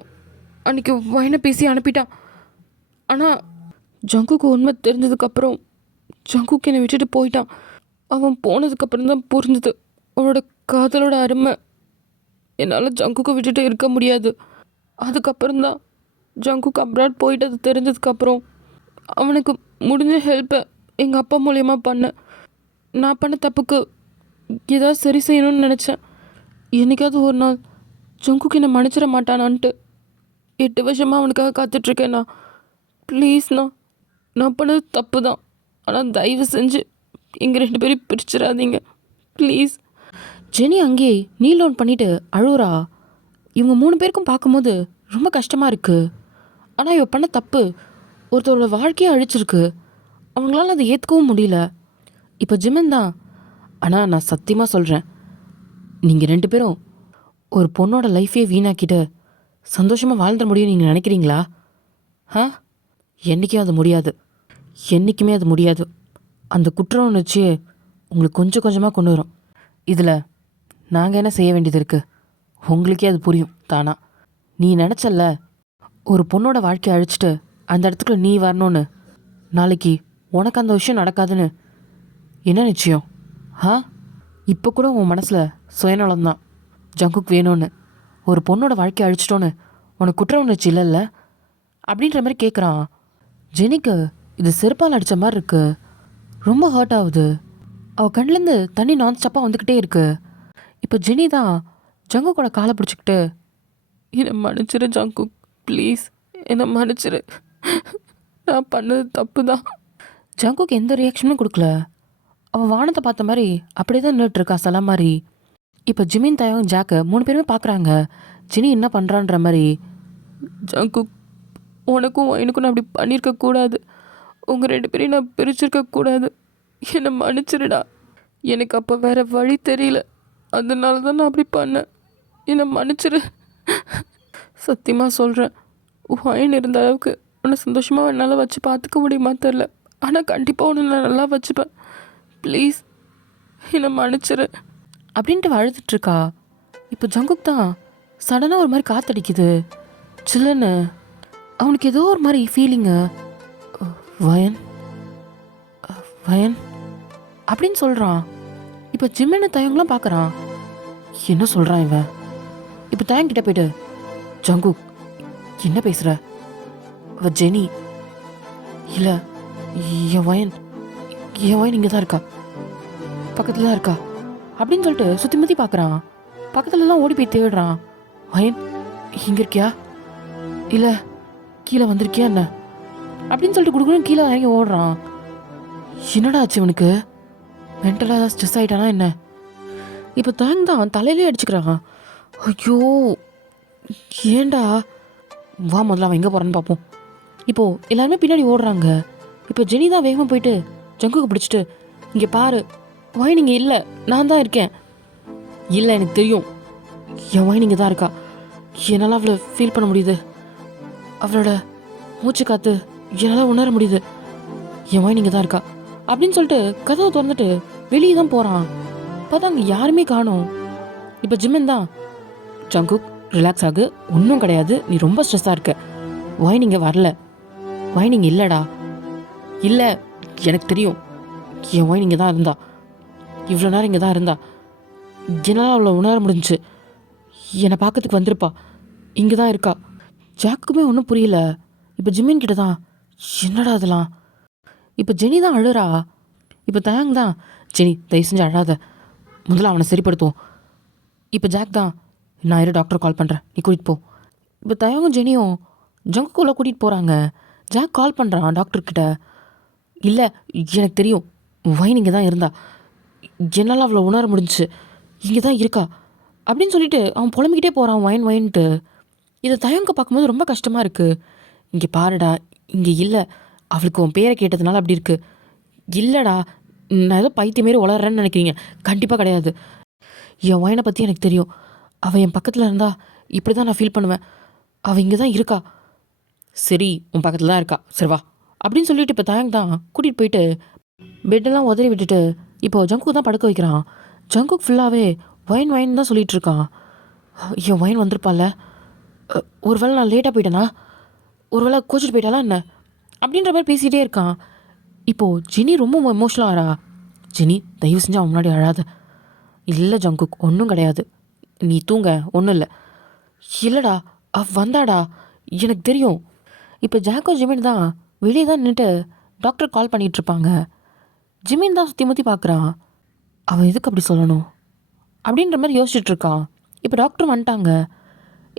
அன்றைக்கி ஒயினை பேசி அனுப்பிட்டான். ஆனால் ஜங்குக்கு உண்மை தெரிஞ்சதுக்கப்புறம் ஜங்குக்கு என்னை விட்டுட்டு போயிட்டான். அவன் போனதுக்கப்புறம் தான் புரிஞ்சுது அவனோட காதலோட அருமை. என்னால் ஜங்குக்கு விட்டுட்டு இருக்க முடியாது. அதுக்கப்புறம் தான் ஜங்குக்கு அப்ராட் போயிட்டு அது தெரிஞ்சதுக்கப்புறம் அவனுக்கு முடிஞ்ச ஹெல்ப்பை எங்கள் அப்பா மூலியமாக பண்ணேன். நான் பண்ண தப்புக்கு ஏதாவது சரி செய்யணும்னு நினச்சேன். என்னைக்காவது ஒரு நாள் ஜங்குக்கு என்னை மன்னிச்சிட மாட்டானான்ட்டு 8 வருஷமாக அவனுக்காக காத்துட்ருக்கேண்ணா. ப்ளீஸ்ண்ணா, நான் பண்ணது தப்பு தான். ஆனால் தயவு செஞ்சு எங்கள் 2 பேரையும் பிரிச்சிடாதீங்க ப்ளீஸ். ஜெனி அங்கேயே நீல் டவுன் பண்ணிவிட்டு அழுவுறா. இவங்க 3 பேருக்கும் பார்க்கும்போது ரொம்ப கஷ்டமாக இருக்குது. ஆனால் இவ பண்ண தப்பு ஒருத்தரோட வாழ்க்கையை அழிச்சிருக்கு. அவங்களால அதை ஏற்றுக்கவும் முடியல. இப்போ ஜிமின் தான். ஆனால் நான் சத்தியமாக சொல்கிறேன், நீங்கள் 2 பேரும் ஒரு பொண்ணோட லைஃபையே வீணாக்கிட்டு சந்தோஷமாக வாழ்ந்துட முடியும் நீங்கள் நினைக்கிறீங்களா? ஆ, என்றைக்கும் அது முடியாது. என்றைக்குமே அது முடியாது. அந்த குற்ற உணர்ச்சியே உங்களுக்கு கொஞ்சம் கொஞ்சமாக கொண்டு வரும். இதில் நாங்கள் என்ன செய்ய வேண்டியது இருக்குது? உங்களுக்கே அது புரியும் தானா. நீ நினச்சல்ல ஒரு பொண்ணோட வாழ்க்கையை அழிச்சிட்டு அந்த இடத்துக்குள்ள நீ வரணும்னு. நாளைக்கு உனக்கு அந்த விஷயம் நடக்காதுன்னு என்ன நிச்சயம்? ஆ, இப்போ கூட உன் மனசில் சுயநலம்தான். ஜங்குக் வேணும்னு ஒரு பொண்ணோட வாழ்க்கையை அழிச்சிட்டோன்னு உனக்கு குற்ற உணர்ச்சி இல்லைல்ல அப்படின்ற மாதிரி கேட்குறான். ஜெனிக்கு இது செருப்பால் அடித்த மாதிரி இருக்கு. ரொம்ப ஹர்ட் ஆகுது. அவள் கண்ணிலேருந்து தண்ணி நான் ஸ்டாப்பாக வந்துக்கிட்டே இருக்கு. இப்போ ஜெனி தான் ஜங்குக்கோட காலை பிடிச்சிக்கிட்டு, என்னை மன்னிச்சிரு ஜங்குக், ப்ளீஸ் என்னை மன்னிச்சிரு, நான் பண்ணது தப்பு தான். ஜங்குக் எந்த ரியாக்ஷனும் கொடுக்கல. அவன் வானத்தை பார்த்த மாதிரி அப்படியே தான் நின்றுட்டுருக்கா சில மாதிரி. இப்போ ஜிமின் தாயும் ஜாக்கு 3 பேருமே பார்க்குறாங்க ஜெனி என்ன பண்ணுறான்ற மாதிரி. ஜங்குக், உனக்கும் எனக்கும் நான் அப்படி பண்ணியிருக்க கூடாது. உங்கள் 2 பேரையும் நான் பிரிச்சிருக்க கூடாது. என்னை மன்னிச்சிருடா. எனக்கு அப்போ வேற வழி தெரியல, அதனால தான் நான் அப்படி பண்ணேன். என்னை மன்னிச்சிரு. சத்தியமாக சொல்கிறேன், ஒயின் இருந்த அளவுக்கு உன்னை சந்தோஷமாக என்னால் வச்சு பார்த்துக்க முடியுமா தெரில, ஆனால் கண்டிப்பாக உன்னை நான் நல்லா வச்சுப்பேன். ப்ளீஸ் என்னை மன்னிச்சிரு அப்படின்ட்டு அழுதுட்ருக்கா. இப்போ ஜங்குக் தான் சடனாக ஒரு மாதிரி காத்தடிக்குது சில்லுன்னு. அவனுக்கு ஏதோ ஒரு மாதிரி ஃபீலிங்கு. வயன் வயன் அப்படின்னு சொல்கிறான். இப்போ ஜிம்மின்னு தயங்களாம் பார்க்குறான். என்ன சொல்கிறான் இவன்? இப்போ தயங்கிட்ட போயிட்டு, ஜங்குக் என்ன பேசுகிற? அவ ஜெனி இல்லை, என் வயன் இங்கே தான் இருக்கா, பக்கத்தில் தான் இருக்கா அப்படின்னு சொல்லிட்டு சுற்றி முற்றி பார்க்குறான். பக்கத்துலலாம் ஓடி போய் தேடுறான். வயன் இங்கே இருக்கியா, இல்லை கீழே வந்திருக்கியா என்ன அப்படின்னு சொல்லிட்டு கொடுக்கணும் கீழே இறங்கி ஓடுறான். என்னடா ஆச்சு இவனுக்கு? மென்டலாக ஸ்ட்ரெஸ் ஆகிட்டானா என்ன? இப்போ தேங் தான் தலையிலே அடிச்சுக்கிறான். ஐயோ ஏண்டா, வா முதல்ல அவன் எங்கே போகிறான்னு பார்ப்போம். இப்போது எல்லாருமே பின்னாடி ஓடுறாங்க. இப்போ ஜெனி தான் வேகமாக போயிட்டு ஜங்குக்கு பிடிச்சிட்டு, இங்கே பாரு வாய் நீங்கள் இல்லை, நான் தான் இருக்கேன். இல்லை எனக்கு தெரியும், என் வாய் நீங்கள் தான் இருக்கா. என்னால் அவளை ஃபீல் பண்ண முடியுது. அவளோட மூச்சு காற்று என்னால் உணர முடியுது. என் வாய் நீங்கள் தான் இருக்கா அப்படின்னு சொல்லிட்டு கதவை திறந்துட்டு வெளியே தான் போகிறான். பார்த்தா அங்கே யாருமே காணோம். இப்போ ஜிம்மன் தான், ஜங்குக் ரிலாக்ஸ் ஆகு, ஒன்றும் கிடையாது, நீ ரொம்ப ஸ்ட்ரெஸ்ஸாக இருக்க. வாய் நீங்கள் வரல, வாய் நீங்கள் இல்லைடா. இல்லை எனக்கு தெரியும், என் வாய் நீங்கள் தான் இருந்தா, இவ்வளோ நேரம் இங்கே தான் இருந்தா, என்னால் அவளை உணர முடிஞ்சிச்சு. என்னை பார்க்கறதுக்கு வந்திருப்பா, இங்கே தான் இருக்கா. ஜாக்குமே ஒன்றும் புரியல. இப்போ ஜிம்மின் கிட்ட தான், என்னடா அதெல்லாம். இப்போ ஜெனி தான் அழுறா. இப்போ தயாங் தான், ஜெனி தயவு செஞ்சு அழாத, முதல்ல அவனை சரிப்படுத்துவோம். இப்போ ஜாக் தான், நான் இரு டாக்டர் கால் பண்ணுறேன், நீ கூட்டிகிட்டு போ. இப்போ தயாங்கும் ஜெனியும் ஜங்குக்குள்ளே கூட்டிகிட்டு போகிறாங்க. ஜாக் கால் பண்ணுறான் டாக்டர்கிட்ட. இல்லை எனக்கு தெரியும், வைன் இங்கே தான் இருந்தா, என்னால் அவளை உணர முடிஞ்சிச்சு, இங்கே தான் இருக்கா அப்படின்னு சொல்லிட்டு அவன் புலம்பிக்கிட்டே போகிறான் வைன் வைன்ட்டு. இதை தயங்க பார்க்கும்போது ரொம்ப கஷ்டமாக இருக்குது. இங்கே பாருடா, இங்கே இல்லை, அவளுக்கு உன் பேரை கேட்டதுனால அப்படி இருக்குது. இல்லைடா, நான் ஏதோ பைத்தியமாரி வளர்றேன்னு நினைக்கிறீங்க, கண்டிப்பாக கிடையாது. என் வைனை பற்றி எனக்கு தெரியும், அவள் என் பக்கத்தில் இருந்தா இப்படி தான் நான் ஃபீல் பண்ணுவேன். அவள் இங்கே தான் இருக்கா. சரி உன் பக்கத்தில் தான் இருக்கா, சரி வா அப்படின்னு சொல்லிட்டு இப்போ தயங்க தான் கூட்டிகிட்டு போயிட்டு பெட்டெல்லாம் உதறி விட்டுட்டு இப்போ ஜங்குக் தான் படுக்க வைக்கிறான். ஜங்குக் ஃபுல்லாகவே வைன் வைன் தான் சொல்லிகிட்டு இருக்கான். என் வைன் வந்திருப்பால, ஒரு வேளை நான் லேட்டாக போயிட்டேனா, ஒரு வேளை கோச்சிட்டு போயிட்டாலா என்ன அப்படின்ற மாதிரி பேசிகிட்டே இருக்கான். இப்போது ஜெனி ரொம்ப எமோஷனலாக ஆறா. ஜெனி தயவு செஞ்சு அவன் முன்னாடி அழாத. இல்லை ஜங்குக் ஒன்றும் கிடையாது, நீ தூங்க, ஒன்றும் இல்லை. இல்லைடா வந்தாடா, எனக்கு தெரியும். இப்போ ஜாக்கோ ஜிமின் தான் வெளியே தான் நின்றுட்டு டாக்டர் கால் பண்ணிகிட்ருப்பாங்க. ஜிமின் தான் சுற்றி முற்றி பார்க்குறான். அவன் எதுக்கு அப்படி சொல்லணும் அப்படின்ற மாதிரி யோசிச்சுட்ருக்கான். இப்போ டாக்டர் வந்துட்டாங்க.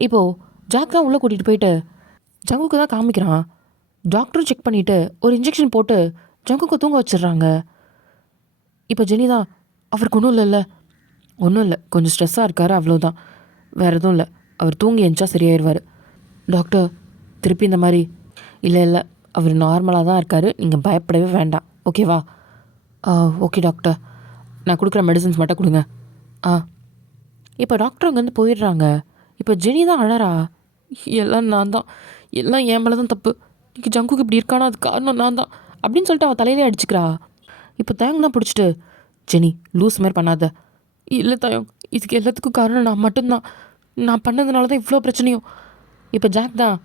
இப்போது ஜாக் தான் உள்ளே கூட்டிகிட்டு போயிட்டு ஜங்குக்கு தான் காமிக்கிறான். டாக்டரும் செக் பண்ணிவிட்டு ஒரு இன்ஜெக்ஷன் போட்டு ஜங்குக்கு தூங்க வச்சிடுறாங்க. இப்போ ஜெனி தான், அவருக்கு ஒன்றும் இல்லைல்ல, ஒன்றும் இல்லை, கொஞ்சம் ஸ்ட்ரெஸ்ஸாக இருக்கார் அவ்வளோதான், வேறு எதுவும் இல்லை, அவர் தூங்கி எந்திச்சா சரியாயிடுவார். டாக்டர் திருப்பி இந்த மாதிரி, இல்லை இல்லை அவர் நார்மலாக தான் இருக்கார், நீங்கள் பயப்படவே வேண்டாம், ஓகேவா? ஓகே டாக்டர், நான் கொடுக்குற மெடிசன்ஸ் மட்டும் கொடுங்க. இப்போ டாக்டர் அங்கேருந்து போயிடுறாங்க. இப்போ ஜெனி தான் அழறா. எல்லாம் நான் தான், எல்லாம் என் மேலே தான் தப்பு, இன்றைக்கி ஜங்குக்கு இப்படி இருக்கானா அது காரணம் நான் தான் அப்படின்னு சொல்லிட்டு அவள் தலையிலே அடிச்சுக்கிறா. இப்போ தயங் தான் பிடிச்சிட்டு, ஜெனி லூஸ் மாதிரி பண்ணாத. இல்லை தயங், இதுக்கு எல்லாத்துக்கும் காரணம் நான் மட்டும்தான். நான் பண்ணதுனால தான் இவ்வளோ பிரச்சனையும். இப்போ ஜாக் தான்,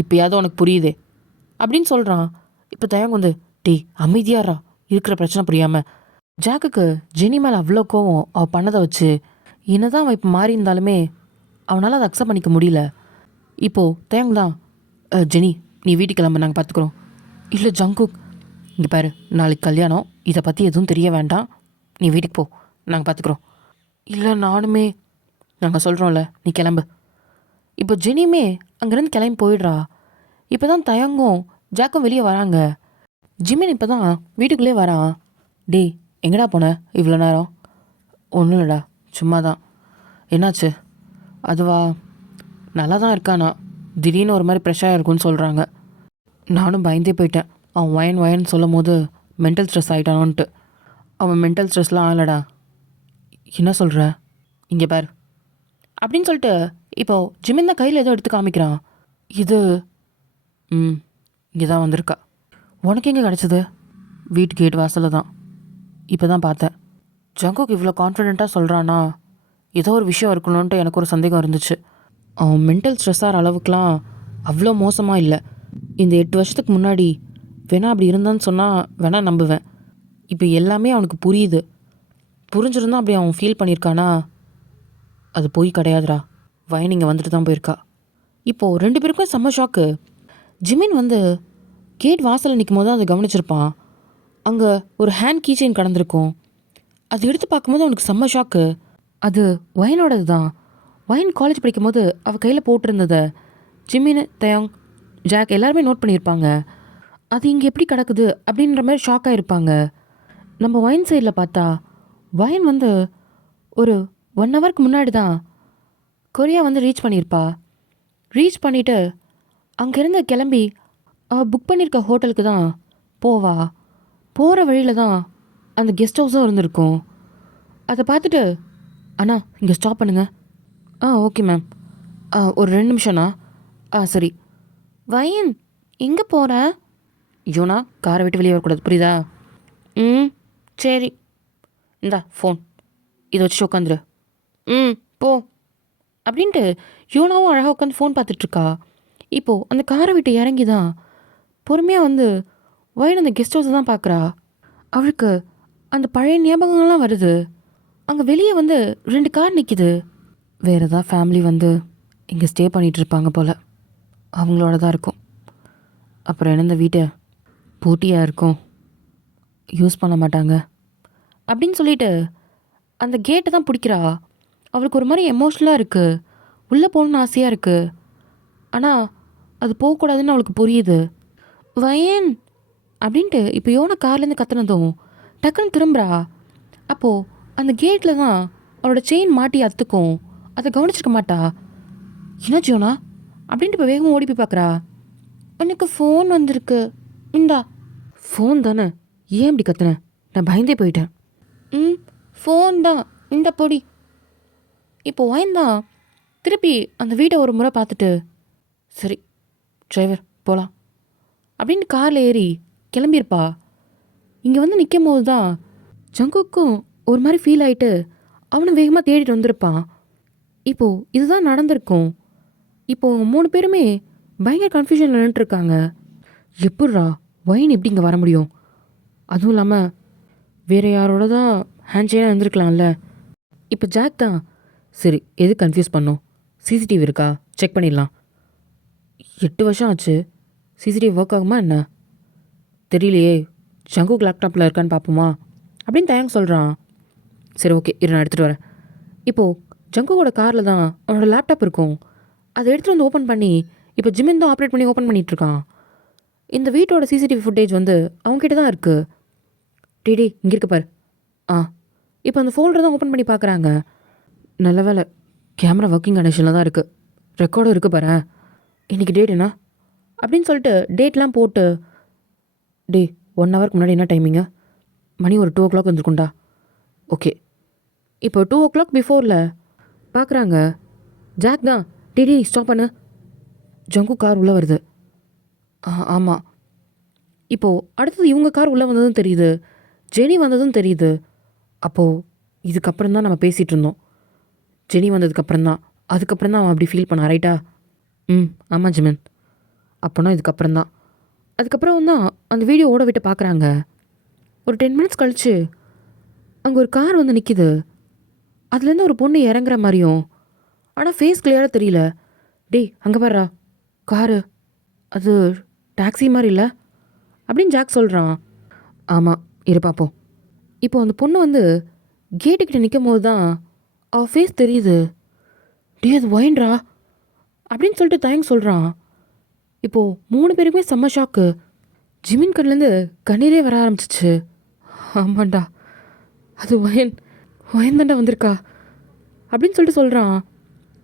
இப்போயாவது உனக்கு புரியுதே அப்படின்னு சொல்கிறான். இப்போ தயங் வந்து, டேய் அமைதியாரா, இருக்கிற பிரச்சனை புரியாமல். ஜாக்குக்கு ஜெனி மேலே அவ்வளோ கோவம் அவள் பண்ணதை வச்சு. என்னதான் அவன் இப்போ மாறி இருந்தாலுமே அவனால் அதை அக்செப்ட் பண்ணிக்க முடியல. இப்போது தயங் தான், ஜெனி நீ வீட்டுக்கு கிளம்ப, நாங்கள் பார்த்துக்குறோம். இல்லை ஜங்குக், இங்கே பாரு, நாளைக்கு கல்யாணம், இதை பற்றி எதுவும் தெரிய வேண்டாம், நீ வீட்டுக்கு போ, நாங்கள் பார்த்துக்குறோம். இல்லை நானுமே, நாங்கள் சொல்கிறோம்ல, நீ கிளம்பு. இப்போ ஜெனியுமே அங்கேருந்து கிளம்பி போயிடுறா. இப்போ தான் தயங்கும் ஜாக்கும் வெளியே வராங்க. ஜிமின் இப்போ தான் வீட்டுக்குள்ளே வரான். டேய் எங்கடா போன இவ்வளோ நேரம்? ஒன்றும் இல்லைடா, சும்மா தான். என்னாச்சு? அதுவா, நல்லா தான் இருக்கானா, திடீர்னு ஒரு மாதிரி ப்ரெஷராக இருக்குன்னு சொல்கிறாங்க. நானும் பயந்தே போயிட்டேன். அவன் வயன் சொல்லும் போது மென்டல் ஸ்ட்ரெஸ் ஆகிட்டானோன்ட்டு. அவன் மென்டல் ஸ்ட்ரெஸ்லாம் ஆகலடா. என்ன சொல்கிற? இங்கே பார் அப்படின்னு சொல்லிட்டு இப்போது ஜிமின் தான் கையில் ஏதோ எடுத்து காமிக்கிறான். இது இங்கே தான் வந்திருக்கா. உனக்கு எங்கே கிடச்சிது? வீட்டு கேட் வாசலில் தான். இப்போ தான் பார்த்தேன். ஜங்குக்கு இவ்வளோ கான்ஃபிடெண்ட்டாக சொல்கிறானா, ஏதோ ஒரு விஷயம் இருக்கணுன்ட்டு எனக்கு ஒரு சந்தேகம் இருந்துச்சு. அவன் மென்டல் ஸ்ட்ரெஸ் ஆகிற அளவுக்குலாம் அவ்வளோ மோசமாக இல்லை. இந்த 8 வருஷத்துக்கு முன்னாடி வேணா அப்படி இருந்தான்னு சொன்னால் வேணா நம்புவேன். இப்போ எல்லாமே அவனுக்கு புரியுது. புரிஞ்சிருந்தா அப்படி அவன் ஃபீல் பண்ணியிருக்கானா, அது போய் கிடையாதுடா. வயன் இங்கே வந்துட்டு தான் போயிருக்கா. இப்போது 2 பேருக்கும் செம்ம ஷாக்கு. ஜிமின் வந்து கேட் வாசலில் நிற்கும் போது அதை கவனிச்சிருப்பான். அங்கே ஒரு ஹேண்ட் கீ செயின் கடந்திருக்கும். அது எடுத்து பார்க்கும்போது அவனுக்கு செம்ம ஷாக்கு. அது வயனோடது தான். வயன் காலேஜ் படிக்கும் போது அவள் கையில் போட்டிருந்ததை ஜிமின், தயாங், ஜாக் எல்லாருமே நோட் பண்ணியிருப்பாங்க. அது இங்கே எப்படி கிடக்குது அப்படின்ற மாதிரி ஷாக்காக இருப்பாங்க. நம்ம வயன் சைடில் பார்த்தா வயன் வந்து ஒரு 1 ஹவருக்கு முன்னாடி தான் கொரியா வந்து ரீச் பண்ணியிருப்பா. ரீச் பண்ணிவிட்டு அங்கேருந்து கிளம்பி அவள் புக் பண்ணியிருக்க ஹோட்டலுக்கு தான் போவா. போகிற வழியில் தான் அந்த கெஸ்ட் ஹவுஸும் இருந்திருக்கும். அதை பார்த்துட்டு, அண்ணா இங்கே ஸ்டாப் பண்ணுங்க. Okay ma'am. ஒரு 2 நிமிஷம்ண்ணா. சரி. வயன் எங்கே போகிற? யோனா காரை விட்டு வெளியே வரக்கூடாது, புரியுதா? சரி. இந்தா ஃபோன், இதை வச்சு உட்காந்துரு. போ அப்படின்ட்டு யோனாவும் அழகாக உட்காந்து ஃபோன் பார்த்துட்ருக்கா. இப்போது அந்த காரை விட்டு இறங்கி தான் பொறுமையாக வந்து வயன் அந்த கெஸ்ட் ஹவுஸை தான் பார்க்குறா. அவளுக்கு அந்த பழைய ஞாபகங்கள்லாம் வருது. அங்கே வெளியே வந்து 2 கார் நிற்கிது. வேறு ஏதாவது ஃபேமிலி வந்து இங்கே ஸ்டே பண்ணிகிட்ருப்பாங்க போல். அவங்களோட தான் இருக்கும். அப்புறம் என்ன, இந்த வீட்டை பூட்டியாக இருக்கும், யூஸ் பண்ண மாட்டாங்க அப்படின்னு சொல்லிட்டு அந்த கேட்டை தான் பிடிக்கிறா. அவளுக்கு ஒரு மாதிரி எமோஷ்னலாக இருக்குது. உள்ளே போகணுன்னு ஆசையாக இருக்குது. ஆனால் அது போகக்கூடாதுன்னு அவளுக்கு புரியுது. வயன் அப்படின்ட்டு இப்போ யோனா கார்லேருந்து கத்துனதும் டக்குன்னு திரும்புகிறா. அப்போது அந்த கேட்டில் தான் அவளோட செயின் மாட்டி அத்துக்கும். அதை கவனிச்சிருக்க மாட்டா. என்ன யோனா அப்படின்ட்டு இப்போ வேகமாக ஓடி போய் பார்க்குறா. எனக்கு ஃபோன் வந்திருக்கு, இந்தா. ஃபோன் தானே, ஏன் இப்படி கத்துன? நான் பயந்தே போயிட்டேன். ஃபோன் தான், இந்த பொடி. இப்போ வயன் தான் திருப்பி அந்த வீட்டை ஒரு முறை பார்த்துட்டு, சரி டிரைவர் போகலாம் அப்படின்ட்டு காரில் ஏறி கிளம்பியிருப்பா. இங்கே வந்து நிற்கும் போது தான் ஜங்குக்கும் ஒரு மாதிரி ஃபீல் ஆகிட்டு அவனை வேகமாக தேடிட்டு வந்திருப்பான். இப்போது இதுதான் நடந்திருக்கும். இப்போது அவங்க 3 பேருமே பயங்கர கன்ஃபியூஷனில் நின்றுட்டுருக்காங்க. எப்பட்றா வயன் எப்படி இங்கே வர முடியும்? அதுவும் இல்லாமல் வேறு யாரோட தான் ஹேண்ட் செயினாக இருந்திருக்கலாம்ல. இப்போ ஜாக் தான், சரி எது கன்ஃபியூஸ் பண்ணோம், சிசிடிவி இருக்கா செக் பண்ணிடலாம். 8 வருஷம் ஆச்சு, சிசிடிவி ஒர்க் ஆகுமா என்ன தெரியலையே. ஜங்குக் லேப்டாப்பில் இருக்கான்னு பார்ப்போமா அப்படின்னு தயங்க சொல்கிறான். சரி ஓகே இரு, நான் எடுத்துகிட்டு வரேன். இப்போது ஜங்குவோட காரில் தான் அவனோட லேப்டாப் இருக்கும். அதை எடுத்துகிட்டு வந்து ஓப்பன் பண்ணி இப்போ ஜிமின் தான் ஆப்ரேட் பண்ணி ஓப்பன் பண்ணிகிட்ருக்கான். இந்த வீட்டோட சிசிடிவி ஃபுட்டேஜ் வந்து அவங்ககிட்ட தான் இருக்குது. டிடி இங்கே இருக்கு பாரு. இப்போ அந்த ஃபோல்டர் தான் ஓப்பன் பண்ணி பார்க்குறாங்க. நல்ல வேலை கேமரா ஒர்க்கிங் கண்டிஷனில் தான் இருக்குது, ரெக்கார்டும் இருக்குது பாரு. இன்றைக்கி டேட் என்ன அப்படின்னு சொல்லிட்டு டேட்லாம் போட்டு, 1 ஹவருக்கு முன்னாடி என்ன டைமிங்க? மணி ஒரு 2 o'clock வந்துருக்குண்டா. ஓகே. இப்போ 2 o'clock பிஃபோரில் பார்க்குறாங்க. ஜாக் தான், டிடி ஸ்டாப் பண்ணு, ஜங்கு கார் உள்ளே வருது. ஆமாம். இப்போது அடுத்தது இவங்க கார் உள்ளே வந்ததும் தெரியுது. ஜெனி வந்ததும் தெரியுது. அப்போது இதுக்கப்புறம் தான் நம்ம பேசிகிட்டு இருந்தோம். ஜெனி வந்ததுக்கப்புறம் தான், அதுக்கப்புறம் தான் அவன் அப்படி ஃபீல் பண்ணான், ரைட்டா? ம், ஆமாம் ஜிமின். அப்போனா இதுக்கப்புறம் தான். அதுக்கப்புறம் தான் அந்த வீடியோ ஓட விட்டு பார்க்குறாங்க. ஒரு 10 மினிட்ஸ் கழிச்சு அங்கே ஒரு கார் வந்து நிற்கிது. அதுலேருந்து ஒரு பொண்ணு இறங்குற மாதிரியும், ஆனால் ஃபேஸ் கிளியராக தெரியல. டேய் அங்கே பாருடா காரு, அது டாக்ஸி மாதிரி இல்லை அப்படின்னு ஜாக் சொல்கிறான். ஆமாம், இரு பார்ப்போம். இப்போ அந்த பொண்ணு வந்து கேட்டுக்கிட்ட நிற்கும் போது தான் அவள் ஃபேஸ் தெரியுது. டே அது ஒயின்ரா அப்படின்னு சொல்லிட்டு தயங்க சொல்கிறான். இப்போது 3 பேருக்குமே செம்ம ஷாக்கு. ஜிமின் கண்லேருந்து கண்ணீரே வர ஆரம்பிச்சிச்சு. ஆமாண்டா, அது ஒயன்தாண்டா வந்திருக்கா அப்படின்னு சொல்லிட்டு சொல்கிறான்.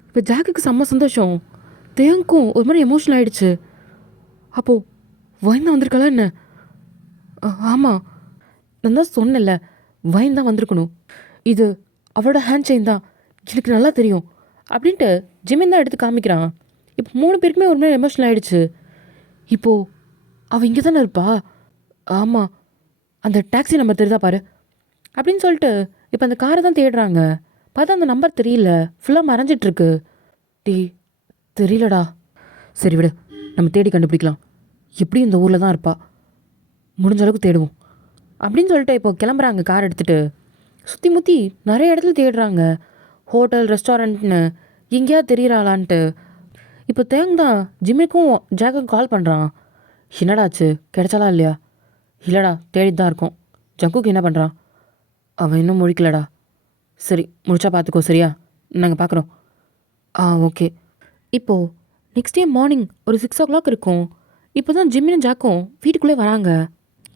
இப்போ ஜாக்குக்கு செம்ம சந்தோஷம். தேங்க்கும் ஒரு மாதிரி எமோஷனல் ஆகிடுச்சு. அப்போது ஒயன் தான் வந்திருக்காளா என்ன? ஆமாம், நான் தான் சொன்னேன்ல, வைன் தான் வந்திருக்கணும். இது அவளோட ஹேண்ட் செயின் தான், எனக்கு நல்லா தெரியும் அப்படின்ட்டு ஜிமின் தான் எடுத்து காமிக்கிறான். இப்போ 3 பேருக்குமே ஒரு மாதிரி எமோஷனல் ஆகிடுச்சு. இப்போது அவள் இங்கே தானே இருப்பா? ஆமாம், அந்த டாக்ஸி நம்பர் தெரியுதா பாரு அப்படின்னு சொல்லிட்டு இப்போ அந்த காரை தான் தேடுறாங்க. பார்த்தா அந்த நம்பர் தெரியல, ஃபுல்லாக மறைஞ்சிட்ருக்கு. டீ தெரியலடா. சரி விடு, நம்ம தேடி கண்டுபிடிக்கலாம். எப்படி இந்த ஊரில் தான் இருப்பா, முடிஞ்ச அளவுக்கு தேடுவோம் அப்படின்னு சொல்லிட்டு இப்போ கிளம்புறாங்க கார் எடுத்துகிட்டு. சுற்றி முற்றி நிறைய இடத்துல தேடுறாங்க, ஹோட்டல் ரெஸ்டாரண்ட்னு, எங்கேயாவது தெரியறாளான்ட்டு. இப்போ தேங் தான் ஜிம்மிக்கும் ஜாக்குக்கும் கால் பண்ணுறான். என்னடாச்சு, கிடைச்சாலா இல்லையா? இல்லைடா, தேடிட்டு தான் இருக்கோம். ஜங்குக்கு என்ன பண்ணுறான்? அவன் இன்னும் முழிக்கலடா. சரி, முடிச்சா பார்த்துக்கோ, சரியா? நாங்கள் பார்க்குறோம். ஓகே. இப்போது நெக்ஸ்ட் டே மார்னிங் ஒரு 6 o'clock இருக்கும். இப்போ தான் ஜிம்மினும் ஜாக்கும் வீட்டுக்குள்ளே வராங்க.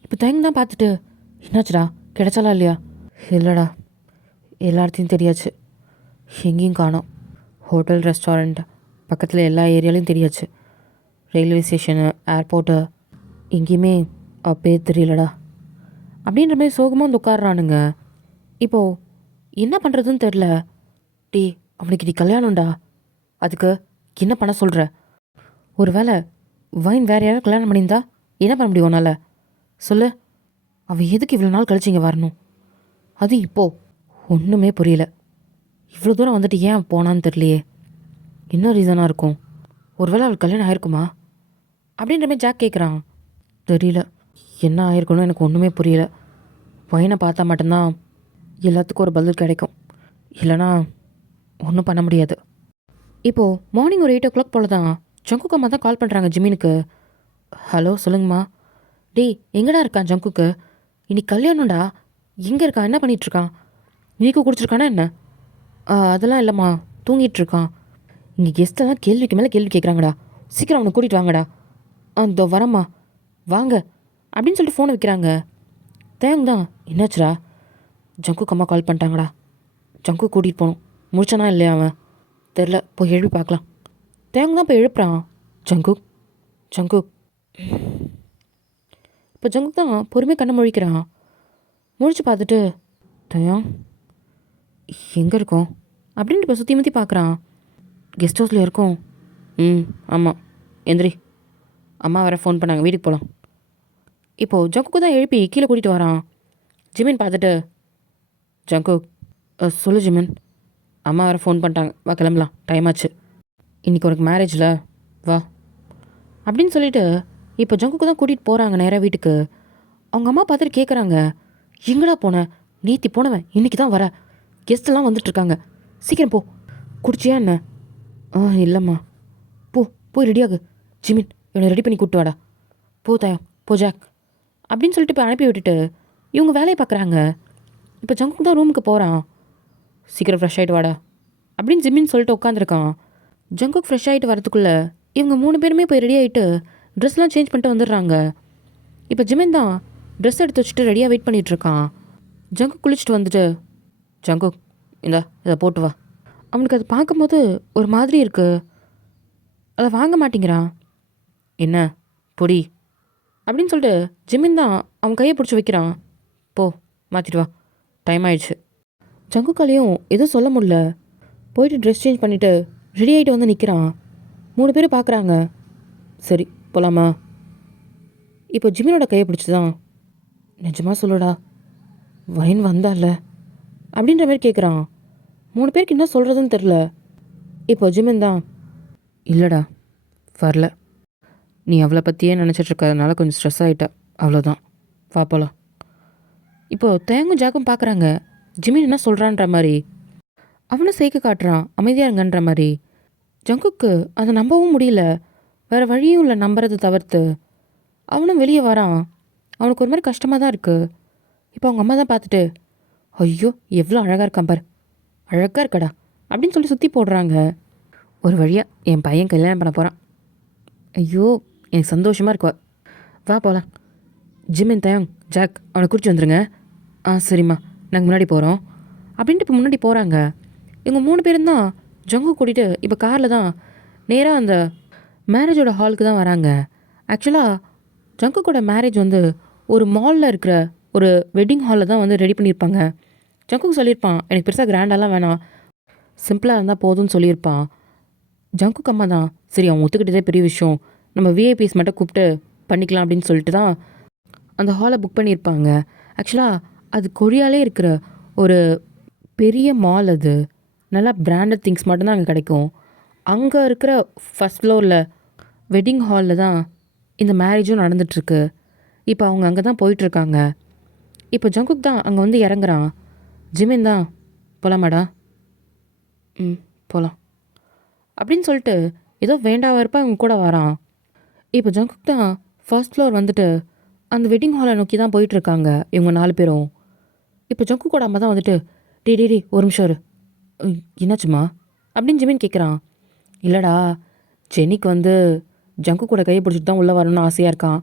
இப்போ தேங்க தான் பார்த்துட்டு, என்னாச்சுடா, கிடைச்சாலா இல்லையா? இல்லைடா, எல்லாத்தையும் தெரியாச்சு, எங்கேயும் காணோம். ஹோட்டல் ரெஸ்டாரண்ட் பக்கத்தில் எல்லா ஏரியாலையும் தெரியாச்சு. ரயில்வே ஸ்டேஷனு, ஏர்போர்ட்டு, எங்கேயுமே பேர் தெரியலடா அப்படின்ற மாதிரி சோகமாக வந்து உட்காடுறானுங்க. இப்போது என்ன பண்ணுறதுன்னு தெரில. டே அவனுக்கு நீ கல்யாணம்டா, அதுக்கு என்ன பண்ண சொல்கிற? ஒரு வேளை வைன் வேறு யாராவது கல்யாணம் பண்ணியிருந்தா என்ன பண்ண முடியும் உன்னால்? சொல்லு. அவன் எதுக்கு இவ்வளோ நாள் கழிச்சு இங்கே வரணும்? அது இப்போது ஒன்றுமே புரியல. இவ்வளோ தூரம் வந்துட்டு ஏன் போனான்னு தெரியலையே. என்ன ரீசனாக இருக்கும்? ஒருவேளை அவள் கல்யாணம் ஆயிருக்குமா அப்படின்ற மாதிரி ஜாக் கேட்குறான். தெரியல, என்ன ஆயிருக்கணும் எனக்கு ஒன்றுமே புரியல. பையனை பார்த்தா மட்டும்தான் எல்லாத்துக்கும் ஒரு பதில் கிடைக்கும், இல்லைனா ஒன்றும் பண்ண முடியாது. இப்போது மார்னிங் ஒரு 8 o'clock போல் தான் ஜங்குக்கு அம்மா தான் கால் பண்ணுறாங்க ஜிமினுக்கு. ஹலோ சொல்லுங்கம்மா. டேய் எங்கடா இருக்கான் ஜங்குக்கு? இன்னைக்கு கல்யாணம்டா. எங்கே இருக்கான், என்ன பண்ணிகிட்ருக்கான்? இன்னைக்கு குடிச்சிருக்கானா என்ன? அதெல்லாம் இல்லைம்மா, தூங்கிட்டுருக்கான். இங்கே கெஸ்ட்டெல்லாம் கேள்விக்கு மேலே கேள்வி கேட்குறாங்கடா. சீக்கிரம் அவனை கூட்டிகிட்டு வாங்கடா. இதோ வரம்மா, வாங்க அப்படின்னு சொல்லிட்டு ஃபோனை வைக்கிறாங்க. தேங் தான், என்னாச்சுடா? ஜங்குக்கு அம்மா கால் பண்ணிட்டாங்கடா. ஜங்கு கூட்டிகிட்டு போகணும். முடிச்சானா இல்லையா அவன்? தெரில, போய் எழுப்பி பார்க்கலாம். தேங்க தான் போய் எழுப்புறான். Jungkook Jungkook. இப்போ ஜங்குக் தான் பொறுமையாக கண்ணை முழிக்கிறான். முழிச்சு பார்த்துட்டு, தயம் எங்கே இருக்கோம் அப்படின்ட்டு இப்போ சுற்றி முற்றி பார்க்குறான். கெஸ்ட் ஹவுஸில் இருக்கோம். ஆமாம், எந்திரி, அம்மா வேறு ஃபோன் பண்ணாங்க, வீட்டுக்கு போகலாம். இப்போது ஜங்குக்கு தான் எழுப்பி கீழே கூட்டிகிட்டு வரான். ஜிமின் பார்த்துட்டு, ஜங்குக் சொல்லு ஜிமின், அம்மா வேறு ஃபோன் பண்ணிட்டாங்க, வா கிளம்பலாம், டைம் ஆச்சு, இன்றைக்கி உனக்கு மேரேஜில், வா அப்படின்னு சொல்லிவிட்டு இப்போ ஜங்குக்கு தான் கூட்டிகிட்டு போகிறாங்க நேராக வீட்டுக்கு. அவங்க அம்மா பார்த்துட்டு கேட்குறாங்க, எங்கடா போனேன்? நேத்தி போனவன் இன்றைக்கி தான் வர, கெஸ்ட்டெல்லாம் வந்துட்டுருக்காங்க, சீக்கிரம் போ. குடிச்சியா என்ன? இல்லைம்மா. போய் ரெடியாகு. ஜிமின் இவனை ரெடி பண்ணி கூப்பிட்டு வாடா. போ தயம், போ ஜாக் அப்படின்னு சொல்லிட்டு இப்போ அனுப்பி விட்டுட்டு இவங்க வேலையை பார்க்குறாங்க. இப்போ ஜங்குக்கு தான் ரூமுக்கு போகிறான். சீக்கிரம் ஃப்ரெஷ் ஆகிட்டு வாடா அப்படின்னு ஜிமின் சொல்லிட்டு உட்காந்துருக்கான். ஜங்குக் ஃப்ரெஷ் ஆகிட்டு வரதுக்குள்ளே இவங்க 3 பேருமே போய் ரெடி ஆகிட்டு ட்ரெஸ்லாம் சேஞ்ச் பண்ணிட்டு வந்துடுறாங்க. இப்போ ஜிமின் தான் ட்ரெஸ் எடுத்து வச்சுட்டு ரெடியாக வெயிட் பண்ணிகிட்ருக்கான். ஜங்குக் குளிச்சுட்டு வந்துட்டு, ஜங்குக் இதை போட்டு வா. அவனுக்கு அதை பார்க்கும்போது ஒரு மாதிரி இருக்குது. அதை வாங்க மாட்டேங்கிறான். என்ன பொடி அப்படின்னு சொல்லிட்டு ஜிமின் தான் அவன் கையை பிடிச்சி வைக்கிறான். போ மாற்றிட்டு வா, டைம் ஆயிடுச்சு. ஜங்குக்காலையும் எதுவும் சொல்ல முடியல. போயிட்டு ட்ரெஸ் சேஞ்ச் பண்ணிவிட்டு ரெடி ஆகிட்டு வந்து நிற்கிறான். 3 பேர் பார்க்குறாங்க. சரி போகலாமா? இப்போ ஜிமினோட கையை பிடிச்சி தான், நிஜமாக சொல்லுடா, வைன் வந்தால அப்படின்ற மாதிரி கேட்குறான். 3 பேருக்கு என்ன சொல்கிறதுன்னு தெரில. இப்போ ஜிமின் தான், இல்லைடா வரல, நீ அவளை பற்றியே நினச்சிட்ருக்கறதுனால கொஞ்சம் ஸ்ட்ரெஸ் ஆகிட்ட, அவ்வளோதான், வா போலாம். இப்போது தேங்கும் ஜாக்கும் பார்க்குறாங்க ஜிமின் என்ன சொல்கிறான்ற மாதிரி. அவனும் சேக்கு காட்டுறான் அமைதியாக இருங்கன்ற மாதிரி. ஜங்குக்கு அதை நம்பவும் முடியல, வேறு வழியும் இல்லை நம்புறதை தவிர்த்து. அவனும் வெளியே வரான். அவனுக்கு ஒரு மாதிரி கஷ்டமாக தான் இருக்குது. இப்போ அவங்க அம்மா தான் பார்த்துட்டு, ஐயோ எவ்வளோ அழகாக இருக்கான் பார், அழகாக இருக்கடா அப்படின்னு சொல்லி சுற்றி போடுறாங்க. ஒரு வழியாக என் பையன் கல்யாணம் பண்ண போகிறான். ஐயோ எனக்கு சந்தோஷமாக இருக்குவா, வா போகலாம். ஜிமின் தயாங் ஜாக் அவனை குறித்து வந்துருங்க. சரிம்மா நாங்கள் முன்னாடி போகிறோம் அப்படின்ட்டு இப்போ முன்னாடி போகிறாங்க. இவங்க 3 பேரும் தான் ஜங்கு கூட்டிகிட்டு இப்போ காரில் தான் நேராக அந்த மேரேஜோட ஹாலுக்கு தான் வராங்க. ஆக்சுவலாக ஜங்குக்கோட மேரேஜ் வந்து ஒரு மாலில் இருக்கிற ஒரு வெட்டிங் ஹாலில் தான் வந்து ரெடி பண்ணியிருப்பாங்க. ஜங்குக்கு சொல்லியிருப்பான் எனக்கு பெருசாக கிராண்டாலாம் வேணாம், சிம்பிளாக இருந்தால் போதும்னு சொல்லியிருப்பான். ஜங்குக்கு அம்மா தான் சரி அவன் ஒத்துக்கிட்டதே பெரிய விஷயம், நம்ம விஐபிஸ் மட்டும் கூப்பிட்டு பண்ணிக்கலாம் அப்படின்னு சொல்லிட்டு தான் அந்த ஹாலை புக் பண்ணியிருப்பாங்க. ஆக்சுவலாக அது கொரியாலே இருக்கிற ஒரு பெரிய மால். அது நல்லா பிராண்டட் திங்ஸ் மட்டும்தான் அங்கே கிடைக்கும். அங்கே இருக்கிற ஃபஸ்ட் ஃப்ளோரில் வெட்டிங் ஹாலில் தான் இந்த மேரேஜும் நடந்துகிட்ருக்கு. இப்போ அவங்க அங்கே தான் போயிட்டுருக்காங்க. இப்போ ஜங்குக் தான் அங்கே வந்து இறங்குறான். ஜிமின் தான் போகலாமாடா, போகலாம் அப்படின்னு சொல்லிட்டு ஏதோ வேண்டாவ இருப்பா இவங்க கூட வரான். இப்போ ஜங்குக் தான் ஃபர்ஸ்ட் ஃப்ளோர் வந்துட்டு அந்த வெட்டிங் ஹாலை நோக்கி தான் போயிட்டுருக்காங்க இவங்க 4 பேரும். இப்போ ஜங்குக்கோட அம்மா தான் வந்துட்டு, டே ஒரு நிமிஷம் இரு, என்னாச்சுமா அப்படின்னு ஜிமின் கேட்குறான். இல்லைடா ஜெனிக்கு வந்து ஜங்கு கூட கையை பிடிச்சிட்டு தான் உள்ளே வரணும்னு ஆசையாக இருக்கான்,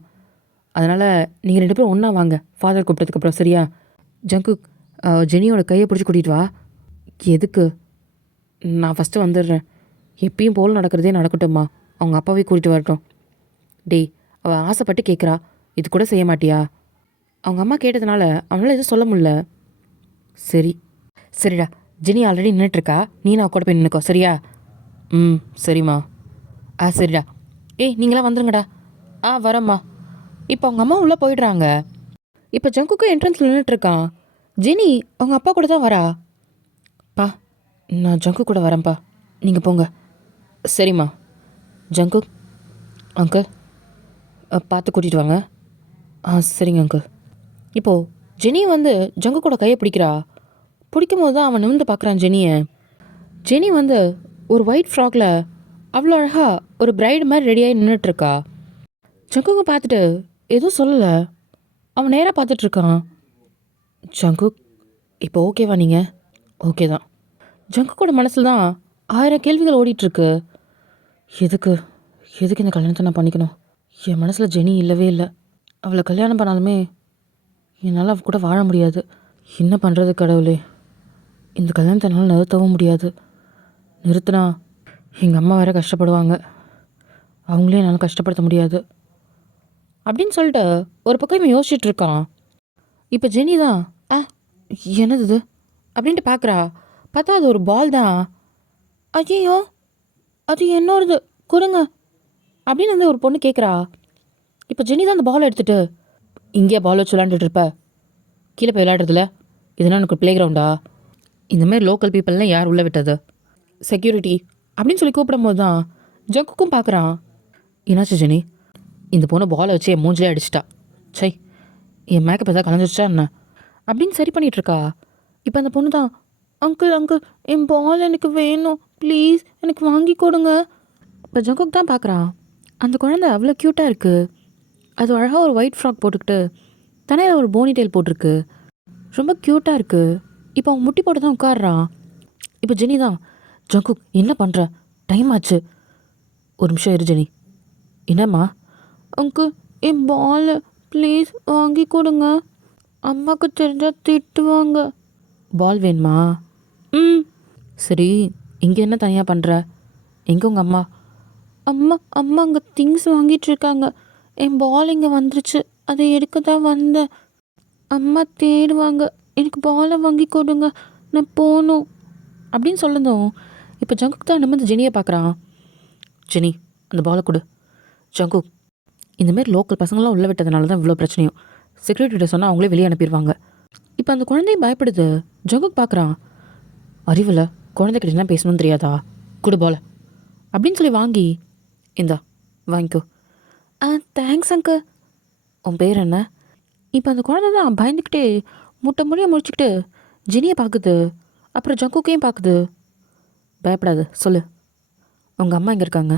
அதனால் நீங்கள் 2 பேரும் ஒன்றா வாங்க ஃபாதர் கூப்பிட்டதுக்கப்புறம், சரியா? ஜங்கு ஜெனியோட கையை பிடிச்சி கூட்டிகிட்டு வா. எதுக்கு? நான் ஃபஸ்ட்டு வந்துடுறேன், எப்பயும் போல் நடக்கிறதே நடக்கட்டும்மா, அவங்க அப்பாவே கூட்டிகிட்டு வரட்டும். டேய் அவள் ஆசைப்பட்டு கேட்குறா, இது கூட செய்ய மாட்டியா? அவங்க அம்மா கேட்டதுனால அவனால் எதுவும் சொல்ல முடியல. சரிடா ஜெனி ஆல்ரெடி நின்றுட்டுருக்கா, நீ நான் கூட போய் நின்றுக்கோ, சரியா? சரிம்மா. சரிடா. நீங்களாம் வந்துருங்கடா. வரேம்மா. இப்போ அவங்க அம்மா உள்ளே போயிடுறாங்க. இப்போ ஜங்குக்கு என்ட்ரன்ஸில் நின்றுட்டுருக்கான். ஜெனி அவங்க அப்பா கூட தான் வரா. பா நான் ஜங்கு கூட வரேன்ப்பா, நீங்கள் போங்க. சரிம்மா. ஜங்கு அங்கிள் பார்த்து கூட்டிகிட்டு வாங்க. சரிங்க அங்கிள். இப்போது ஜெனி வந்து ஜங்கு கூட கையை பிடிக்கிறா. பிடிக்கும் போது தான் அவன் நிமிர்ந்து பார்க்குறான் ஜெனியை. ஜெனி வந்து ஒரு ஒயிட் ஃப்ராக்ல அவ்வளோ அழகாக ஒரு பிரைடு மாதிரி ரெடியாகி நின்றுட்டுருக்கா. ஜங்குக்கு பார்த்துட்டு எதுவும் சொல்லலை, அவன் நேராக பார்த்துட்ருக்கான். ஜங்குக் இப்போ ஓகேவா நீங்கள்? ஓகே தான். ஜங்குக்கோட மனசில் தான் 1000 கேள்விகள் ஓடிட்டுருக்கு. எதுக்கு இந்த கல்யாணத்தை நான் பண்ணிக்கணும்? என் மனசில் ஜெனி இல்லவே இல்லை. அவளை கல்யாணம் பண்ணாலுமே என்னால் அவ கூட வாழ முடியாது. என்ன பண்ணுறது கடவுளே, இந்த கல்யாணத்தை என்னால் நிறுத்தவும் முடியாது. நிறுத்தினா எங்கள் அம்மா வேறு கஷ்டப்படுவாங்க, அவங்களே என்னால் கஷ்டப்படுத்த முடியாது அப்படின்னு சொல்லிட்டு ஒரு பக்கம் இவன் யோசிச்சுட்ருக்கான். இப்போ ஜெனி தான் என்னது இது அப்படின்ட்டு பார்க்குறா. பார்த்தா அது ஒரு பால் தான். ஐயோ அது என்னோடது கொடுங்க அப்படின்னு வந்து ஒரு பொண்ணு கேட்குறா. இப்போ ஜெனி தான் அந்த பால் எடுத்துகிட்டு, இங்கேயே பால் வச்சு விளாண்டுட்டு இருப்ப, கீழே போய் விளையாடுறதுல இதெல்லாம் எனக்கு ப்ளே கிரவுண்டா? இந்தமாதிரி லோக்கல் பீப்புளெலாம் யார் உள்ளே விட்டது? செக்யூரிட்டி அப்படின்னு சொல்லி கூப்பிடும் போது தான் ஜங்குக்கும் பார்க்குறான். என்னாச்சு ஜெனி? இந்த பொண்ணு பாலை வச்சு என் மூஞ்சிலே அடிச்சிட்டா, சை என் மேக்கப் எதாவது கலந்துருச்சா என்ன அப்படின்னு சரி பண்ணிகிட்ருக்கா. இப்போ அந்த பொண்ணு தான், அங்கிள் என் பால் எனக்கு வேணும் ப்ளீஸ், எனக்கு வாங்கி கொடுங்க. இப்போ ஜங்குக் தான் பார்க்குறான். அந்த குழந்தை அவ்வளோ க்யூட்டாக இருக்குது. அது அழகாக ஒரு ஒயிட் ஃப்ராக் போட்டுக்கிட்டு தனியாக ஒரு போனி டெயில் போட்டிருக்கு, ரொம்ப க்யூட்டாக இருக்குது. இப்போ அவன் முட்டி போட்டு தான் உட்காடுறான். இப்போ ஜெனி தான், ஜங்குக் என்ன பண்ணுற, டைம் ஆச்சு, ஒரு நிமிஷம் இரு ஜெனி. என்னம்மா? அங்கிள் என் பால் ப்ளீஸ் வாங்கி கொடுங்க, அம்மாவுக்கு தெரிஞ்சால் திட்டுவாங்க. பால் வேணுமா? சரி, இங்கே என்ன தனியாக பண்ணுற? எங்கே உங்கள் அம்மா? அம்மா அங்கே திங்ஸ் வாங்கிட்டுருக்காங்க, என் பால் இங்கே வந்துருச்சு, அதை எடுக்க தான் வந்தேன். அம்மா தேடுவாங்க, எனக்கு பாலை வாங்கி கொடுங்க, நான் போகணும் அப்படின்னு சொல்லதும் இப்போ ஜங்குக் தான் நிமிர்ந்து ஜெனியை பார்க்குறான். ஜெனி அந்த பாலை கொடு. ஜங்குக் இந்தமாரி லோக்கல் பசங்களாம் உள்ளே விட்டதுனால தான் இவ்வளோ பிரச்சனையும். செக்யூரிட்டிகிட்ட சொன்னால் அவங்களே வெளியே அனுப்பிடுவாங்க. இப்போ அந்த குழந்தையும் பயப்படுது. ஜங்குக் பார்க்குறான். அறிவில் குழந்தைகிட்ட என்ன பேசணும்னு தெரியாதா? குடு போல அப்படின்னு சொல்லி வாங்கி, இந்தா வாங்கிக்கோ. Thanks uncle. உன் பேர் என்ன? இப்போ அந்த குழந்தை தான் பயந்துக்கிட்டே முட்டை முடிய முடிச்சுக்கிட்டு ஜெனியை பார்க்குது. அப்புறம் ஜங்குக்கையும் பார்க்குது. பயப்படாது, சொல்லு. உங்கள் அம்மா எங்கே இருக்காங்க?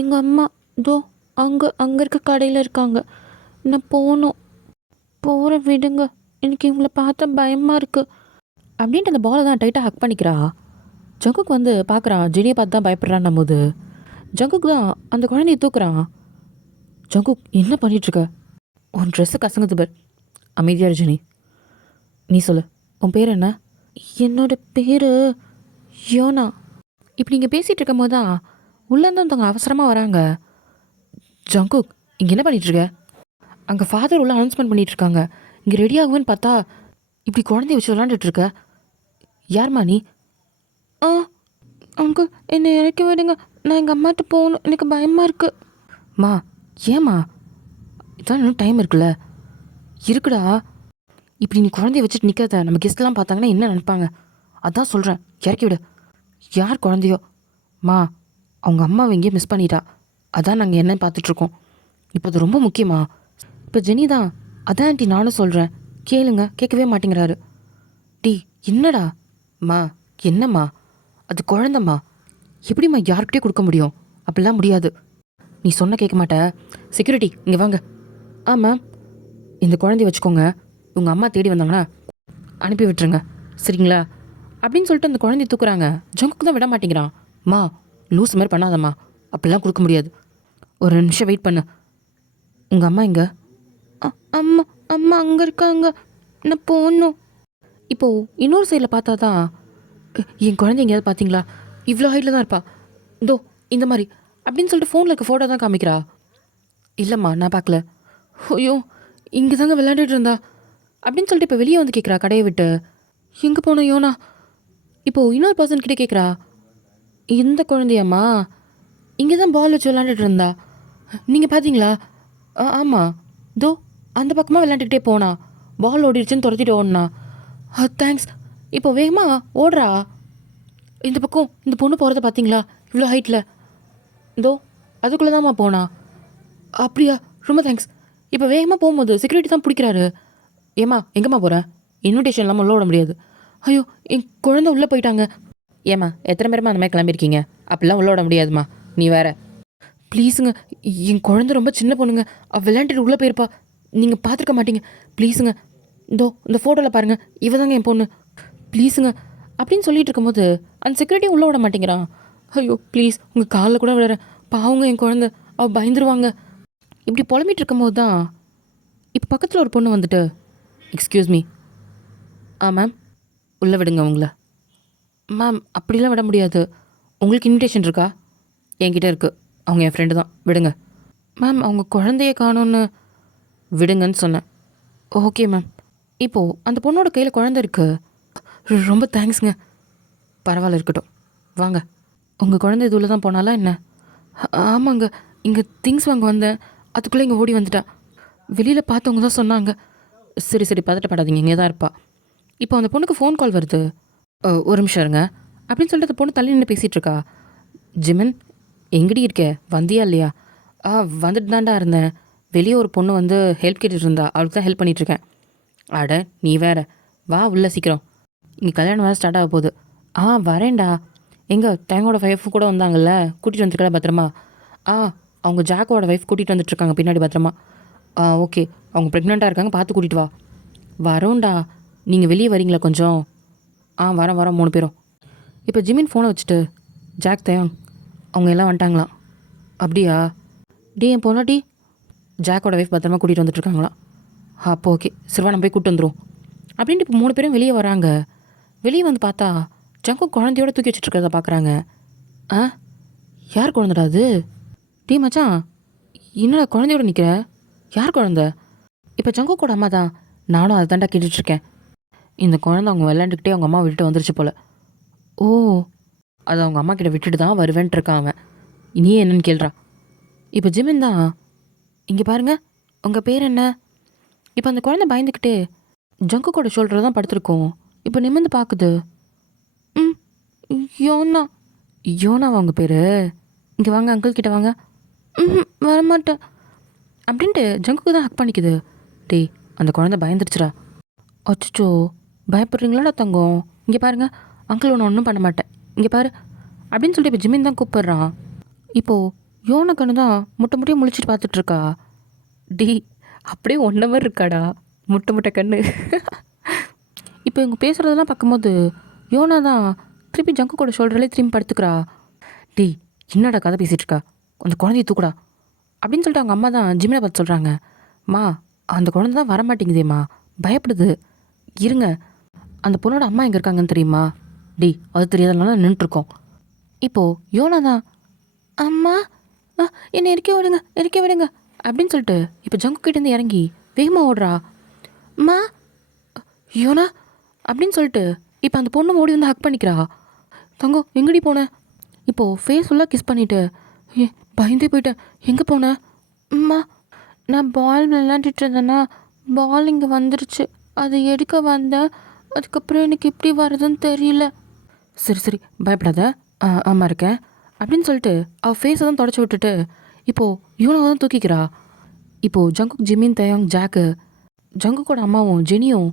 எங்கள் அம்மா தோ அங்கே இருக்க கடையில் இருக்காங்க. நான் போகணும். போகிற விடுங்க, எனக்கு இவங்கள பார்த்தா பயமாக இருக்குது அப்படின்ட்டு அந்த பாலை தான் டைட்டாக ஹக் பண்ணிக்கிறா. ஜங்குக் வந்து பார்க்குறான். ஜெனியை பார்த்து தான் பயப்படுறான் போது ஜங்குக் தான் அந்த குழந்தைய தூக்குறான். ஜங்குக் என்ன பண்ணிகிட்ருக்க? உன் ட்ரெஸ்ஸு கசங்குது பேர். அமைதியாக ஜெனி. நீ சொல்லு, உன் பேர் என்ன? என்னோட பேர் யோனா. இப்படி நீங்கள் பேசிகிட்டு இருக்கும் போது தான் உள்ளேருந்து ஒருத்தவங்க அவசரமாக வராங்க. ஜங்குக், இங்கே என்ன பண்ணிகிட்ருக்க? அங்கே ஃபாதர் உள்ள அனௌன்ஸ்மெண்ட் பண்ணிகிட்ருக்காங்க. இங்கே ரெடி ஆகுவேன்னு பார்த்தா இப்படி குழந்தைய வச்சு விளாண்டுட்ருக்க. யார்மா நீ? ஆ அங்கிள், என்னை இறக்கி விடுங்க. நான் எங்கள் அம்மாட்ட போகணும். எனக்கு பயமாக இருக்குது. மா, ஏம்மா? இதான் இன்னும் டைம் இருக்குல்ல. இருக்குடா. இப்படி நீ குழந்தைய வச்சுட்டு நிற்கிறத நம்ம கெஸ்ட்லாம் பார்த்தாங்கன்னா என்ன நினைப்பாங்க? அதான் சொல்கிறேன், இறக்கி விடு. யார் குழந்தையோ? மா, அவங்க அம்மாவை எங்கேயோ மிஸ் பண்ணிட்டா. அதான் நாங்கள் என்ன பார்த்துட்ருக்கோம். இப்போ அது ரொம்ப முக்கியமா? இப்போ ஜெனி தான். அதான் ஆண்டி நானும் சொல்கிறேன், கேளுங்க. கேட்கவே மாட்டேங்கிறாரு. டி என்னடா? மா, என்னம்மா? அது குழந்தம்மா. எப்படிம்மா யார்கிட்டயே கொடுக்க முடியும்? அப்படிலாம் முடியாது. நீ சொன்ன கேட்க மாட்ட. செக்யூரிட்டி இங்கே வாங்க. ஆமாம், இந்த குழந்தைய வச்சுக்கோங்க. உங்கள் அம்மா தேடி வந்தாங்கன்னா அனுப்பி விட்டுருங்க, சரிங்களா? அப்படின்னு சொல்லிட்டு அந்த குழந்தைய தூக்குறாங்க. ஜங்குக்கு தான் விட மாட்டேங்கிறான். மா, லூஸ் மாதிரி பண்ணாதம்மா. அப்படிலாம் கொடுக்க முடியாது. ஒரு நிமிஷம் வெயிட் பண்ணு. உங்கள் அம்மா எங்கே? அம்மா அம்மா அங்கே இருக்காங்க. நான் போகணும். இப்போது இன்னொரு சைடில் பார்த்தா தான் என் குழந்தை எங்கேயாவது பார்த்தீங்களா? இவ்வளோ ஹைட்டில் தான் இருப்பா. இதோ இந்த மாதிரி அப்படின்னு சொல்லிட்டு ஃபோனில் இருக்க ஃபோட்டோ தான் காமிக்கிறா. இல்லைம்மா, நான் பார்க்கல. ஐயோ, இங்கே தாங்க விளையாண்டுட்டு இருந்தா அப்படின்னு சொல்லிட்டு இப்போ வெளியே வந்து கேட்குறா கடையை விட்டு. எங்கே போனோம் யோனா? இப்போது இன்னொரு பர்சன் கிட்டே கேட்குறா. இந்த குழந்தையம்மா இங்கே தான் பால் வச்சு விளையாண்டுட்டு இருந்தா. நீங்கள் பார்த்தீங்களா? ஆமாம், தோ அந்த பக்கமாக விளையாண்டுக்கிட்டே போனா. பால் ஓடிடுச்சுன்னு துரத்திட்டு ஓடனா. தேங்க்ஸ். இப்போ வேகமாக ஓடுறா. இந்த பக்கம் இந்த பொண்ணு போகிறத பார்த்தீங்களா? இவ்வளோ ஹைட்டில். இதோ அதுக்குள்ளே தான்மா போனா. அப்படியா? ரொம்ப தேங்க்ஸ். இப்போ வேகமாக போகும்போது செக்யூரிட்டி தான் பிடிக்கிறாரு. ஏம்மா, எங்கேம்மா போகிறேன்? இன்விடேஷன் இல்லாமல் உள்ள விட முடியாது. ஐயோ, என் குழந்தை உள்ளே போயிட்டாங்க. ஏம்மா, எத்தனை பேருமா அந்த மாதிரி கிளம்பியிருக்கீங்க? அப்படிலாம் உள்ள விட முடியாதுமா. நீ வேற. ப்ளீஸுங்க, என் குழந்தை ரொம்ப சின்ன பொண்ணுங்க. விளையாண்டுட்டு உள்ளே போயிருப்பா. நீங்கள் பார்த்துருக்க மாட்டீங்க. ப்ளீஸுங்க, இதோ இந்த ஃபோட்டோவில் பாருங்கள், இவ தாங்க என் பொண்ணு. ப்ளீஸுங்க அப்படின்னு சொல்லிட்டு இருக்கும்போது அந்த செக்யூரிட்டியும் உள்ளே விட மாட்டேங்கிறான். ஐயோ ப்ளீஸ், உங்கள் காலில் கூட விடுறேன். பாவங்க என் குழந்தை, அவள் பயந்துருவாங்க. இப்படி புலம்பிகிட்டு இருக்கும்போது தான் இப்போ பக்கத்தில் ஒரு பொண்ணு வந்துட்டு, எக்ஸ்கியூஸ் மீ. மேம், உள்ளே விடுங்க உங்களை. மேம், அப்படிலாம் விட முடியாது. உங்களுக்கு இன்விடேஷன் இருக்கா? என்கிட்ட இருக்குது. அவங்க என் ஃப்ரெண்டு தான், விடுங்க. மேம், அவங்க குழந்தைய காணோன்னு. விடுங்கன்னு சொன்னேன். Okay ma'am. இப்போது அந்த பொண்ணோட கையில் குழந்தை இருக்குது. ரொம்ப தேங்க்ஸுங்க. பரவாயில்ல, இருக்கட்டும். வாங்க. உங்கள் குழந்தை இதுவில் தான் போனாலா என்ன? ஆமாங்க, இங்கே திங்ஸ் வாங்க வந்தேன். அதுக்குள்ளே இங்கே ஓடி வந்துட்டா. வெளியில் பார்த்தவங்க தான் சொன்னாங்க. சரி சரி, பதட்டப்படாதீங்க, இங்கே தான் இருப்பா. இப்போ அந்த பொண்ணுக்கு ஃபோன் கால் வருது. ஒரு நிமிஷம் இருங்க அப்படின்னு சொல்லிட்டு அந்த பொண்ணு தள்ளி நின்று பேசிகிட்டு இருக்கா. ஜிமின், எங்கடி இருக்கே? வந்தியா இல்லையா? வந்துட்டு தான்டா இருந்தேன். வெளியே ஒரு பொண்ணு வந்து ஹெல்ப் கேட்டுட்டு இருந்தா, அவளுக்கு தான் ஹெல்ப் பண்ணிகிட்ருக்கேன். அட நீ வேற, வா உள்ள சீக்கிரம். இங்கே கல்யாணம் வேறு ஸ்டார்ட் ஆக போகுது. வரேன்டா. எங்கே தேங்கோட ஒய்ஃப் கூட வந்தாங்கல்ல, கூட்டிகிட்டு வந்துருக்கா பத்திரமா? அவங்க ஜாக்கோட ஒய்ஃப் கூட்டிகிட்டு வந்துட்டுருக்காங்க பின்னாடி பத்திரமா. ஓகே, அவங்க ப்ரெக்னெண்ட்டாக இருக்காங்க, பார்த்து கூட்டிகிட்டு வா. வரோண்டா. நீங்கள் வெளியே வரீங்களா கொஞ்சம்? வரேன் 3 பேரும். இப்போ ஜிமின் ஃபோனை வச்சுட்டு, ஜாக் தயாங் அவங்க எல்லாம் வந்துட்டாங்களாம். அப்படியா? என் பொண்ணாட்டி ஜாக்கோட ஒய்ஃப் பத்திரமா கூட்டிகிட்டு வந்துட்டுருக்காங்களாம். அப்போ ஓகே, சிறுவா நம்ம போய் கூப்பிட்டு வந்துடும் அப்படின்ட்டு இப்போ 3 பேரும் வெளியே வராங்க. வெளியே வந்து பார்த்தா ஜங்கு குழந்தையோட தூக்கி வச்சுட்ருக்கிறத பார்க்குறாங்க. யார் குழந்தைடா அது? மச்சான், என்னடா குழந்தையோட நிற்கிற? யார் குழந்தை? இப்போ ஜங்குக்கோட அம்மா தான். நானும் அதை தாண்டா கேட்டுட்ருக்கேன். இந்த குழந்தை அவங்க விளையாண்டுக்கிட்டே அவங்க அம்மா விட்டுட்டு வந்துருச்சு போல். ஓ, அதை அவங்க அம்மா கிட்ட விட்டுட்டு தான் வருவேன்ட்டு இருக்கான் அவன். இனியே என்னன்னு கேள்றா. இப்போ ஜிமின் தான். இங்கே பாருங்க, உங்கள் பேர் என்ன? இப்போ அந்த குழந்தை பயந்துக்கிட்டு, ஜங்குக்கோட ஷோல்டர் தான் படுத்திருக்கோம். இப்போ நிமிர்ந்து பார்க்குது. ம் யோனா. யோனாவா உங்கள் பேர்? இங்கே வாங்க, அங்கிள் கிட்ட வாங்க. ம் வரமாட்டேன் அப்படின்ட்டு ஜங்குக்கு தான் ஹக் பண்ணிக்குது. டேய், அந்த குழந்தை பயந்துருச்சுடா. அச்சோ, பயப்படுறீங்களாடா தங்கம்? இங்கே பாருங்க, அங்கிள் ஒன்றும் பண்ண மாட்டேன், இங்கே பாரு அப்படின்னு சொல்லிட்டு இப்போ ஜிமின் தான் கூப்பிடுறான். இப்போது யோன கண்ணு தான் முட்டை முட்டையை முழிச்சிட்டு பார்த்துட்ருக்கா. டி அப்படியே ஒன்றை மாதிரி இருக்காடா, முட்டை முட்டை கண்ணு. இப்போ இவங்க பேசுகிறதெல்லாம் பார்க்கும்போது யோனா தான் திருப்பி ஜங்கு கூட ஷோல்டர்லேயே திரும்பி படுத்துக்கிறா. டி என்னடா கதை பேசிகிட்டு இருக்கா, அந்த குழந்தைய தூக்குடா அப்படின்னு சொல்லிட்டு அவங்க அம்மா தான் ஜிமினை பார்த்து சொல்கிறாங்க. மா, அந்த குழந்தை தான் வரமாட்டேங்குதேம்மா, பயப்படுது. இருங்க, அந்த பொண்ணோட அம்மா எங்கே இருக்காங்கன்னு தெரியுமா? டி அது தெரியாதனால நின்றுட்டுருக்கோம். இப்போது யோனா தான் அம்மா என்னை இறக்கி விடுங்க அப்படின்னு சொல்லிட்டு இப்போ ஜங்கு கிட்டேருந்து இறங்கி வேகமாக ஓடுறா. அம்மா யோனா அப்படின்னு சொல்லிட்டு இப்போ அந்த பொண்ணு ஓடி வந்து ஹக் பண்ணிக்கிறா. தங்கம் எங்கடி போனேன்? இப்போது ஃபேஸ் ஃபுல்லாக கிஸ் பண்ணிவிட்டு பயந்தே போயிட்டேன், எங்கே போனேன்? அம்மா, நான் பால் விளையாண்டுட்டு இருந்தேன்னா பால் இங்கே வந்துருச்சு, அதை எடுக்க வந்தேன், அதுக்கப்புறம் எனக்கு எப்படி வருதுன்னு தெரியல. சரி சரி பயப்படாத, ஆமாம் இருக்கேன் அப்படின்னு சொல்லிட்டு அவள் ஃபேஸை தான் தொடச்சி விட்டுட்டு இப்போது யூனாவை தான் தூக்கிக்கிறா. இப்போது ஜங்குக், ஜிமின், தயாங், ஜாக்கு, ஜங்குக்கோட அம்மாவும் ஜெனியும்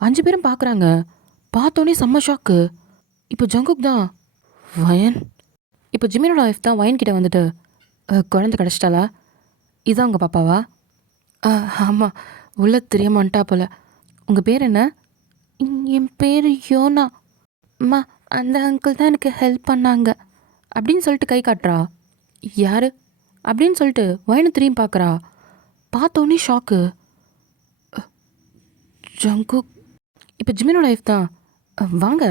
5 பேரும் பார்க்குறாங்க. பார்த்தோன்னே செம்ம ஷாக்கு. இப்போ ஜங்குக் தான் வயன். இப்போ ஜிமினோட ஒய்ஃப் தான் வயன் கிட்டே வந்துட்டு, குழந்தை கிடச்சிட்டாளா? இதான் உங்கள் பாப்பாவா? ஆமாம், உள்ள தெரியாம வந்துட்டா போல. உங்கள் பேர் என்ன? என் பேர் யோனா. அம்மா, அந்த அங்கிள் தான் எனக்கு ஹெல்ப் பண்ணாங்க அப்படின்னு சொல்லிட்டு கை காட்டுறா. யார் அப்படின்னு சொல்லிட்டு வயனு திரும்பி பார்க்குறா. பார்த்தோன்னே ஷாக்கு. ஜங்குக். இப்போ ஜிமினோட ஒய்ஃப் தான், வாங்க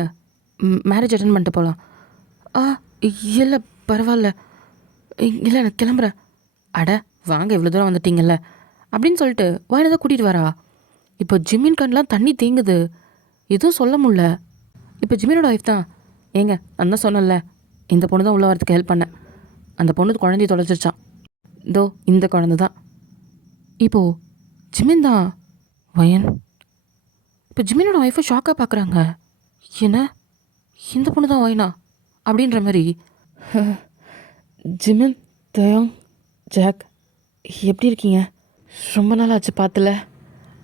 மேரேஜ் அட்டன் பண்ணிட்டு போகலாம். இல்லை பரவாயில்ல, இல்லை நான் கிளம்புறேன். அட வாங்க, இவ்வளோ தூரம் வந்துட்டீங்கல்ல அப்படின்னு சொல்லிட்டு வயனை தான் கூட்டிகிட்டு வரா. இப்போ ஜிமின் கண்லாம் தண்ணி தேங்குது, எதுவும் சொல்ல முடில. இப்போ ஜிமினோட ஒய்ஃப் தான், ஏங்க நான் தான் சொன்னல, இந்த பொண்ணு தான் உள்ள வரதுக்கு ஹெல்ப் பண்ணேன், அந்த பொண்ணு குழந்தைய தொலைச்சிருச்சான், இதோ இந்த குழந்தை தான். இப்போது ஜிமின் தான் வயன். இப்போ ஜிமினோட ஒய்ஃபை ஷாக்காக பார்க்குறாங்க. என்ன, இந்த பொண்ணு தான் வயனா அப்படின்ற மாதிரி. ஜிமின், தயாங், ஜாக் எப்படி இருக்கீங்க? ரொம்ப நாள் ஆச்சு பார்த்துல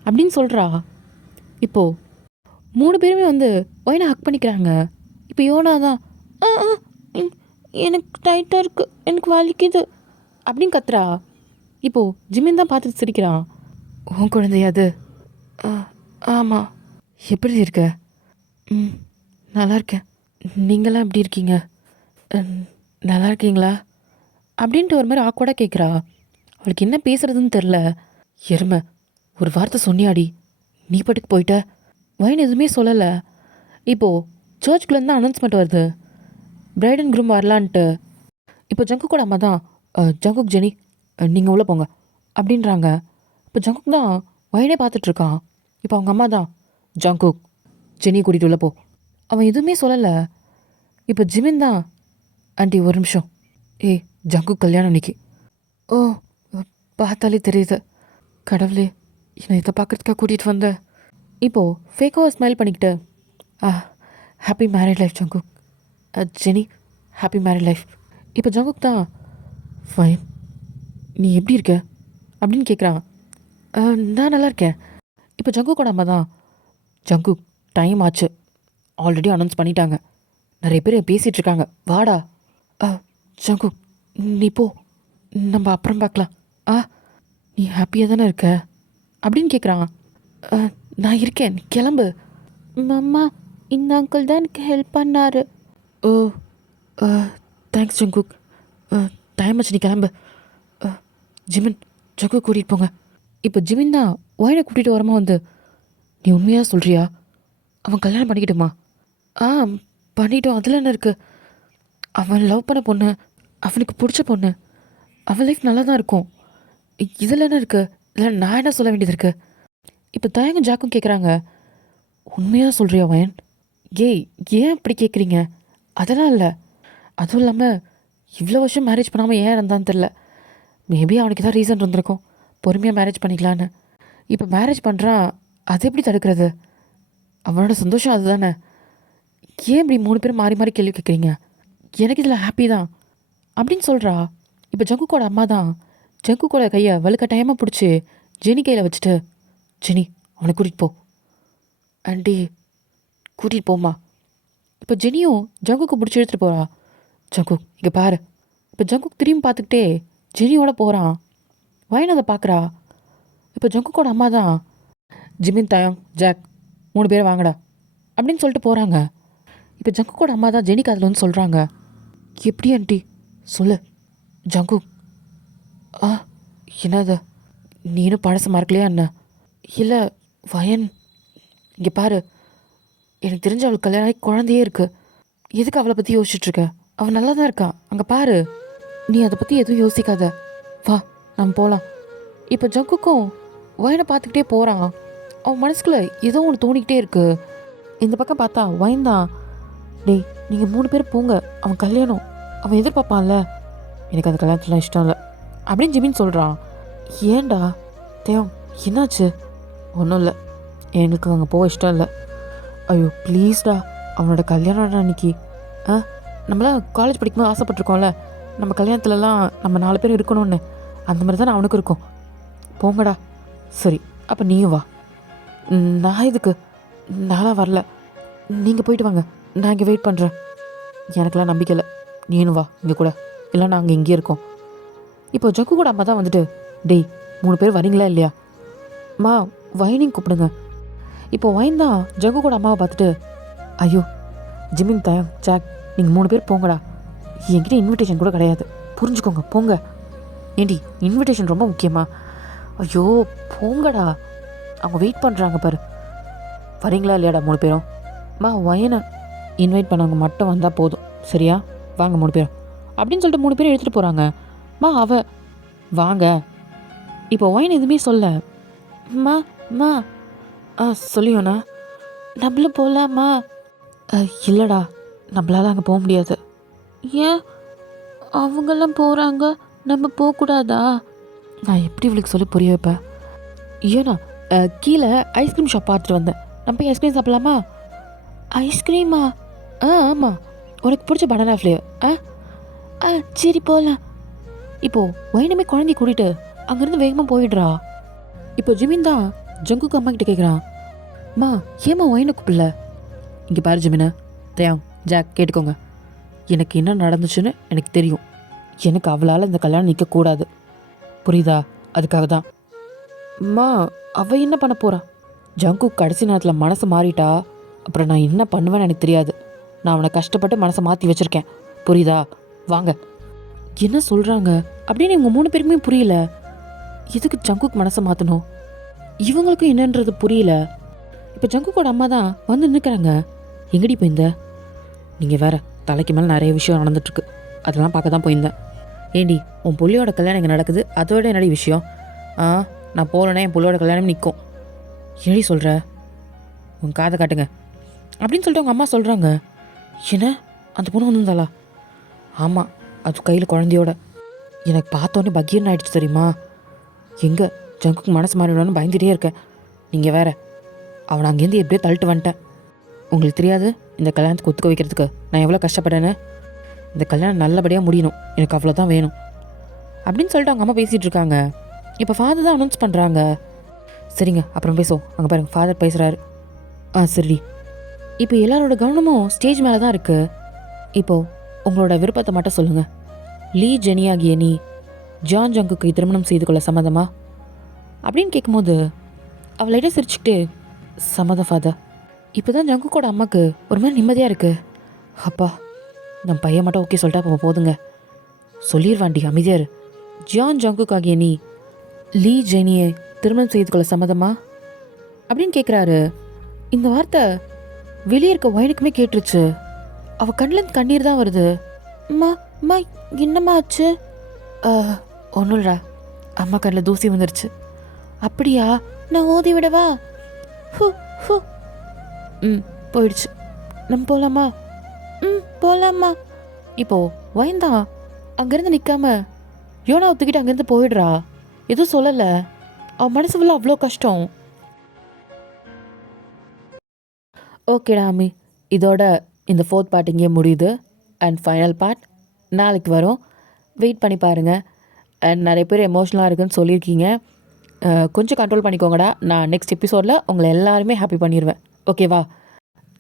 அப்படின்னு சொல்கிறா. இப்போது 3 பேருமே வந்து ஒயினை ஹக் பண்ணிக்கிறாங்க. இப்போ யோனா தான் எனக்கு டைட்டாக இருக்குது, எனக்கு வலிக்குது அப்படின்னு கத்துறா. இப்போது ஜிமின் தான் பார்த்துட்டு சிரிக்கிறான். உன் குழந்தையாது? ஆமாம். எப்படி இருக்க? நல்லா இருக்கேன். நீங்களாம் எப்படி இருக்கீங்க? நல்லா இருக்கீங்களா அப்படின்ட்டு ஒரு மாதிரி ஆக்வர்டாக கேட்குறா. அவளுக்கு என்ன பேசுறதுன்னு தெரில. எருமை, ஒரு வார்த்தை சொன்னியாடி, நீ பாட்டுக்கு போயிட்ட. வயன் எதுவுமே சொல்லலை. இப்போது சர்ச்சுக்குள்ளேருந்து அனௌன்ஸ்மெண்ட் வருது, பிரைட் அண்ட் க்ரூம் வரலான்ட்டு. இப்போ ஜங்குக்கோட அம்மா தான், ஜங்குக், ஜெனி நீங்கள் உள்ளே போங்க அப்படின்றாங்க. இப்போ ஜங்குக் தான் வயனே பார்த்துட்ருக்கான். இப்போ அவங்க அம்மா தான், ஜங்குக் ஜெனி கூட்டிகிட்டு உள்ளே போ. அவன் எதுவுமே சொல்லலை. இப்போ ஜிமின் தான், ஆண்டி ஒரு நிமிஷம், ஜங்குக் கல்யாணம் இன்னைக்கு. ஓ, பார்த்தாலே தெரியுது. கடவுளே, என்னை இதை பார்க்குறதுக்காக கூட்டிகிட்டு வந்த. இப்போது ஃபேக்காக ஸ்மைல் பண்ணிக்கிட்டு, happy married life Jungkook. Jenny, happy married life. இப்போ ஜங்குக் தான், ஃபைன், நீ எப்படி இருக்க அப்படின்னு கேட்குறான். நான் நல்லா இருக்கேன். இப்போ ஜங்குக்கோட அம்மா தான், ஜங்குக் டைம் ஆச்சு, ஆல்ரெடி அனௌன்ஸ் பண்ணிட்டாங்க, நிறைய பேர் பேசிகிட்டு இருக்காங்க, வாடா. ஜங்குக் நீ போ, நம்ம அப்புறம் பார்க்கலாம். நீ ஹாப்பியாக தானே இருக்க அப்படின்னு கேட்குறான். நான் இருக்கேன், நீ கிளம்பு. அம்மா, இந்த அங்கிள் தான் எனக்கு ஹெல்ப் பண்ணார். ஓ, தேங்க்ஸ் ஜங்குக். டைம் ஆச்சு, நீ கிளம்பு. ஜிமின், ஜங்குக் கூட்டிகிட்டு போங்க. இப்போ ஜிமின் தான் ஒயனை கூட்டிகிட்டு வரமா வந்து, நீ உண்மையாக சொல்கிறியா? அவன் கல்யாணம் பண்ணிக்கிட்டுமா? பண்ணிட்டோம், அதில் என்ன இருக்குது? அவன் லவ் பண்ண பொண்ணு, அவனுக்கு பிடிச்ச பொண்ணு, அவன் லைஃப் நல்லா தான் இருக்கும், இதில் என்ன இருக்குது? இல்லை நான் என்ன சொல்ல வேண்டியது இருக்குது? இப்போ தயங்கும் ஜாக்கும் கேட்குறாங்க, உண்மையாக சொல்கிறியா வயன்? ஏன் அப்படி கேட்குறீங்க? அதெல்லாம் இல்லை. அதுவும் இல்லாமல் இவ்வளோ வருஷம் மேரேஜ் பண்ணாமல் ஏன் இருந்தான்னு தெரில. மேபி அவனுக்கு தான் ரீசன் இருந்திருக்கும், பொறுமையாக மேரேஜ் பண்ணிக்கலான்னு. இப்போ மேரேஜ் பண்ணுறான், அது எப்படி தடுக்கிறது? அவனோட சந்தோஷம் அதுதானே. ஏன் இப்படி 3 பேரும் மாறி மாறி கேள்வி கேட்குறீங்க? எனக்கு இதில் ஹாப்பி தான் அப்படின்னு சொல்கிறா. இப்போ ஜங்குக்கோட அம்மா தான் ஜங்குக்கோட கையை வலுக்கட்டாயமாக பிடிச்சி ஜெனி கையில் வச்சுட்டு, ஜெனி அவனை கூட்டிகிட்டு போ. ஆண்டி கூட்டிகிட்டு போம்மா. இப்போ ஜெனியும் ஜங்குக்கு பிடிச்சி எடுத்துகிட்டு போகிறா. ஜங்குக் இங்கே பாரு. இப்போ ஜங்குக் திரும்பி பார்த்துக்கிட்டே ஜெனியோட போகிறான். வயன் அதை பார்க்குறா. இப்போ ஜங்குக்கோட அம்மா தான் ஜிமின், தயம், ஜாக் 3 பேர் வாங்கடா அப்படின்னு சொல்லிட்டு போகிறாங்க. இப்போ ஜங்குக்கோட அம்மா தான் ஜெனிக்கு அதில் வந்து சொல்கிறாங்க. எப்படி ஆண்டி சொல்லு. ஜங்குக் ஆ என்னது, நீனும் பழச மறக்கலையா என்ன? இல்லை வயன் இங்கே பாரு, எனக்கு தெரிஞ்ச அவளுக்கு கல்யாணம் ஆகி குழந்தையே இருக்கு. எதுக்கு அவளை பற்றி யோசிச்சுட்ருக்க? அவள் நல்லா தான் இருக்கா. அங்கே பாரு, நீ அதை பற்றி எதுவும் யோசிக்காத. வா நம்ம போகலாம். இப்போ ஜங்குக்கும் வயனை பார்த்துக்கிட்டே போகிறான். அவன் மனசுக்குள்ளே ஏதோ ஒன்று தோணிக்கிட்டே இருக்கு. இந்த பக்கம் பார்த்தா வயன் தான், டேய் நீங்கள் 3 பேர் போங்க, அவன் கல்யாணம் அவன் எதிர்பார்ப்பான்ல. எனக்கு அந்த கல்யாணத்துலாம் இஷ்டம் இல்லை அப்படின்னு ஜிமின் சொல்கிறான். ஏன்டா தேவம் என்னாச்சு? ஒன்றும் இல்லை, எனக்கு அங்கே போக இஷ்டம் இல்லை. ஐயோ ப்ளீஸ்டா, அவனோட கல்யாணம் அன்னைக்கு நம்மளாம் காலேஜ் படிக்கும்போது ஆசைப்பட்டிருக்கோம்ல, நம்ம கல்யாணத்துலலாம் நம்ம 4 பேர் இருக்கணும்னு. அந்த மாதிரி தானே அவனுக்கு இருக்கும். போங்கடா. சரி அப்போ நீயும் வா. நான் இதுக்கு நான்லாம் வரல, நீங்கள் போயிட்டு வாங்க, நான் இங்கே வெயிட் பண்ணுறேன். எனக்கெல்லாம் நம்பிக்கை இல்லை, நீனும் வா இங்கே கூட, இல்லை நாங்கள் இங்கே இருக்கோம். இப்போ ஜக்கு கூட அம்மா தான் வந்துட்டு, டேய் 3 பேர் வரீங்களா இல்லையா? அம்மா வைனிங் கூப்பிடுங்க. இப்போ வைன் தான் ஜக்கு கூட அம்மாவை பார்த்துட்டு, ஐயோ ஜிமின், தயம், ஜாக் நீங்கள் 3 பேர் போங்கடா, என்கிட்ட இன்விடேஷன் கூட கிடையாது, புரிஞ்சுக்கோங்க போங்க. ஏண்டி இன்விடேஷன் ரொம்ப முக்கியமா? ஐயோ போங்கடா, அவங்க வெயிட் பண்ணுறாங்க பாரு. வரீங்களா இல்லையாடா 3 பேரும்? அம்மா வைனை இன்வைட் பண்ணவங்க மட்டும் வந்தால் போதும் சரியா? வாங்க 3 பேரும் அப்படின்னு சொல்லிட்டு 3 பேரும் எடுத்துகிட்டு போகிறாங்க. அவ வாங்க. இப்போ வைன் எதுவுமே சொல்ல. மா சொல்லியோண்ணா நம்மளும் போகலாமா? இல்லைடா நம்மளால அங்கே போக முடியாது. ஏன் அவங்கெல்லாம் போகிறாங்க, நம்ம போகக்கூடாதா? நான் எப்படி இவளுக்கு சொல்லி புரிய வைப்பேன்? ஏண்ணா கீழே ஐஸ்கிரீம் ஷாப் பார்த்துட்டு வந்தேன், நம்ம போய் ஐஸ்கிரீம் சாப்பிடலாமா? ஐஸ்கிரீமா? ஆமாம், உனக்கு பிடிச்ச பனானா ஃப்ளேவர். சரி போகலாம். இப்போது வைனமே குழந்தைய கூட்டிகிட்டு அங்கேருந்து வேகமாக போயிடுறா. இப்போ ஜிமின் தான் ஜங்குக்கு அம்மா கிட்ட கேட்குறான், அம்மா ஏம்மா வைனை கூப்பிடல? இங்கே பாரு ஜிமினை, தயாங், ஜாக் கேட்டுக்கோங்க, எனக்கு என்ன நடந்துச்சுன்னு எனக்கு தெரியும். எனக்கு அவளால் இந்த கல்யாணம் நிற்கக்கூடாது, புரியுதா? அதுக்காக தான். அம்மா அவள் என்ன பண்ண போகிறா? ஜங்கு கடைசி நேரத்தில் மனசை மாறிட்டா அப்புறம் நான் என்ன பண்ணுவேன்னு எனக்கு தெரியாது. நான் அவனை கஷ்டப்பட்டு மனசை மாற்றி வச்சுருக்கேன், புரியுதா? வாங்க. என்ன சொல்கிறாங்க அப்படின்னு இவங்க 3 பேருக்குமே புரியல. எதுக்கு ஜங்குக்கு மனசை மாற்றணும்? இவங்களுக்கும் என்னன்றது புரியல. இப்போ ஜங்குக்கோட அம்மா தான் வந்து நிற்கிறாங்க. எங்கடி போயிருந்த? நீங்கள் வேற, தலைக்கு மேலே நிறைய விஷயம் நடந்துட்டுருக்கு, அதெல்லாம் பார்க்க தான் போயிருந்தேன். ஏண்டி உன் புள்ளியோட கல்யாணம் இங்கே நடக்குது, அதோட என்னடி விஷயம்? நான் போகலன்னா என் புள்ளியோட கல்யாணம் நிற்கும். என்னடி சொல்கிற? உன் காதை காட்டுங்க அப்படின்னு சொல்லிட்டு அவங்க அம்மா சொல்கிறாங்க. என்ன அந்த பொண்ணு வந்திருந்தாளா? ஆமாம், அது கையில் குழந்தையோட. எனக்கு பார்த்தோன்னே பகீர்னு ஆகிடுச்சு தெரியுமா? எங்கே ஜங்குக்கு மனசு மாறிவிடணும்னு பயந்துகிட்டே இருக்கேன். நீங்கள் வேற, அவனை அங்கேருந்து எப்படியோ தள்ளிட்டு வந்துட்டேன். உங்களுக்கு தெரியாது இந்த கல்யாணத்துக்கு ஒத்துக்க வைக்கிறதுக்கு நான் எவ்வளோ கஷ்டப்பட்டேன்னு. இந்த கல்யாணம் நல்லபடியாக முடியணும், எனக்கு அவ்வளோதான் வேணும் அப்படின்னு சொல்லிட்டு அவங்க அம்மா பேசிகிட்டு இருக்காங்க. இப்போ ஃபாதர் தான் அனௌன்ஸ் பண்ணுறாங்க. சரிங்க அப்புறம் பேசுவோம், அங்கே பாருங்கள் ஃபாதர் பேசுகிறாரு. சரி. இப்போ எல்லாரோட கவனமும் ஸ்டேஜ் மேலே தான் இருக்குது. இப்போது உங்களோட விருப்பத்தை மட்டும் சொல்லுங்கள். லீ ஜெனி ஆகிய நீ ஜான் ஜங்குக்கு திருமணம் செய்து கொள்ள சம்மதமா அப்படின்னு கேட்கும்போது அவளிட சிரிச்சுக்கிட்டு, சம்மதம் ஃபாதர். இப்போ தான் ஜங்குக்கோட அம்மாவுக்கு ஒரு மாதிரி நிம்மதியாக இருக்குது. அப்பா நம்ம பையன் மட்டும் ஓகே சொல்லிட்டா அப்போ போதுங்க, சொல்லிடுவாண்டி அமைதியார். ஜான் ஜங்குக் ஆகிய நீ லீ ஜெனியை திருமணம் செய்து கொள்ள சம்மதமா அப்படின்னு கேட்குறாரு. இந்த வார்த்தை வெளியே இருக்க வயனுக்குமே கேட்டுருச்சு. அவள் கண்ணில் கண்ணீர் தான் வருது. அம்மா என்னம்மா ஆச்சு? ஒன்றும் இல்லைடா, அம்மா கண்ணில் தூசி வந்துருச்சு. அப்படியா? நான் ஓதி விடவா? போயிடுச்சு. நம்ம போகலாமா? போகலாமா. இப்போது வயந்தான் அங்கேருந்து நிற்காம யோனா ஒத்துக்கிட்டு அங்கேருந்து போயிடுறா. எதுவும் சொல்லலை. அவன் மனசு ஃபுல்லாக அவ்வளோ கஷ்டம். ஓகேடா அம்மி. இதோட இந்த 4th பார்ட் இங்கேயே முடியுது. அண்ட் ஃபைனல் பார்ட் நாளைக்கு வரும். வெயிட் பண்ணி பாருங்கள். அண்ட் நிறைய பேர் எமோஷ்னலாக இருக்குன்னு சொல்லியிருக்கீங்க. கொஞ்சம் கண்ட்ரோல் பண்ணிக்கோங்கடா. நான் நெக்ஸ்ட் எபிசோடில் உங்களை எல்லாருமே ஹாப்பி பண்ணிடுவேன். ஓகேவா?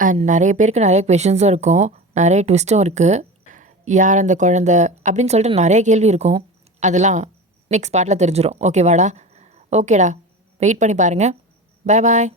அண்ட் நிறைய பேருக்கு நிறைய கொஷின்ஸும் இருக்கும், நிறைய ட்விஸ்ட்டும் இருக்குது. யார் அந்த குழந்தை அப்படின்னு சொல்லிட்டு நிறைய கேள்வி இருக்கும். அதெல்லாம் நெக்ஸ்ட் பார்ட்டில் தெரிஞ்சிடும். ஓகேவாடா? ஓகேடா, வெயிட் பண்ணி பாருங்கள். பாய் பாய்.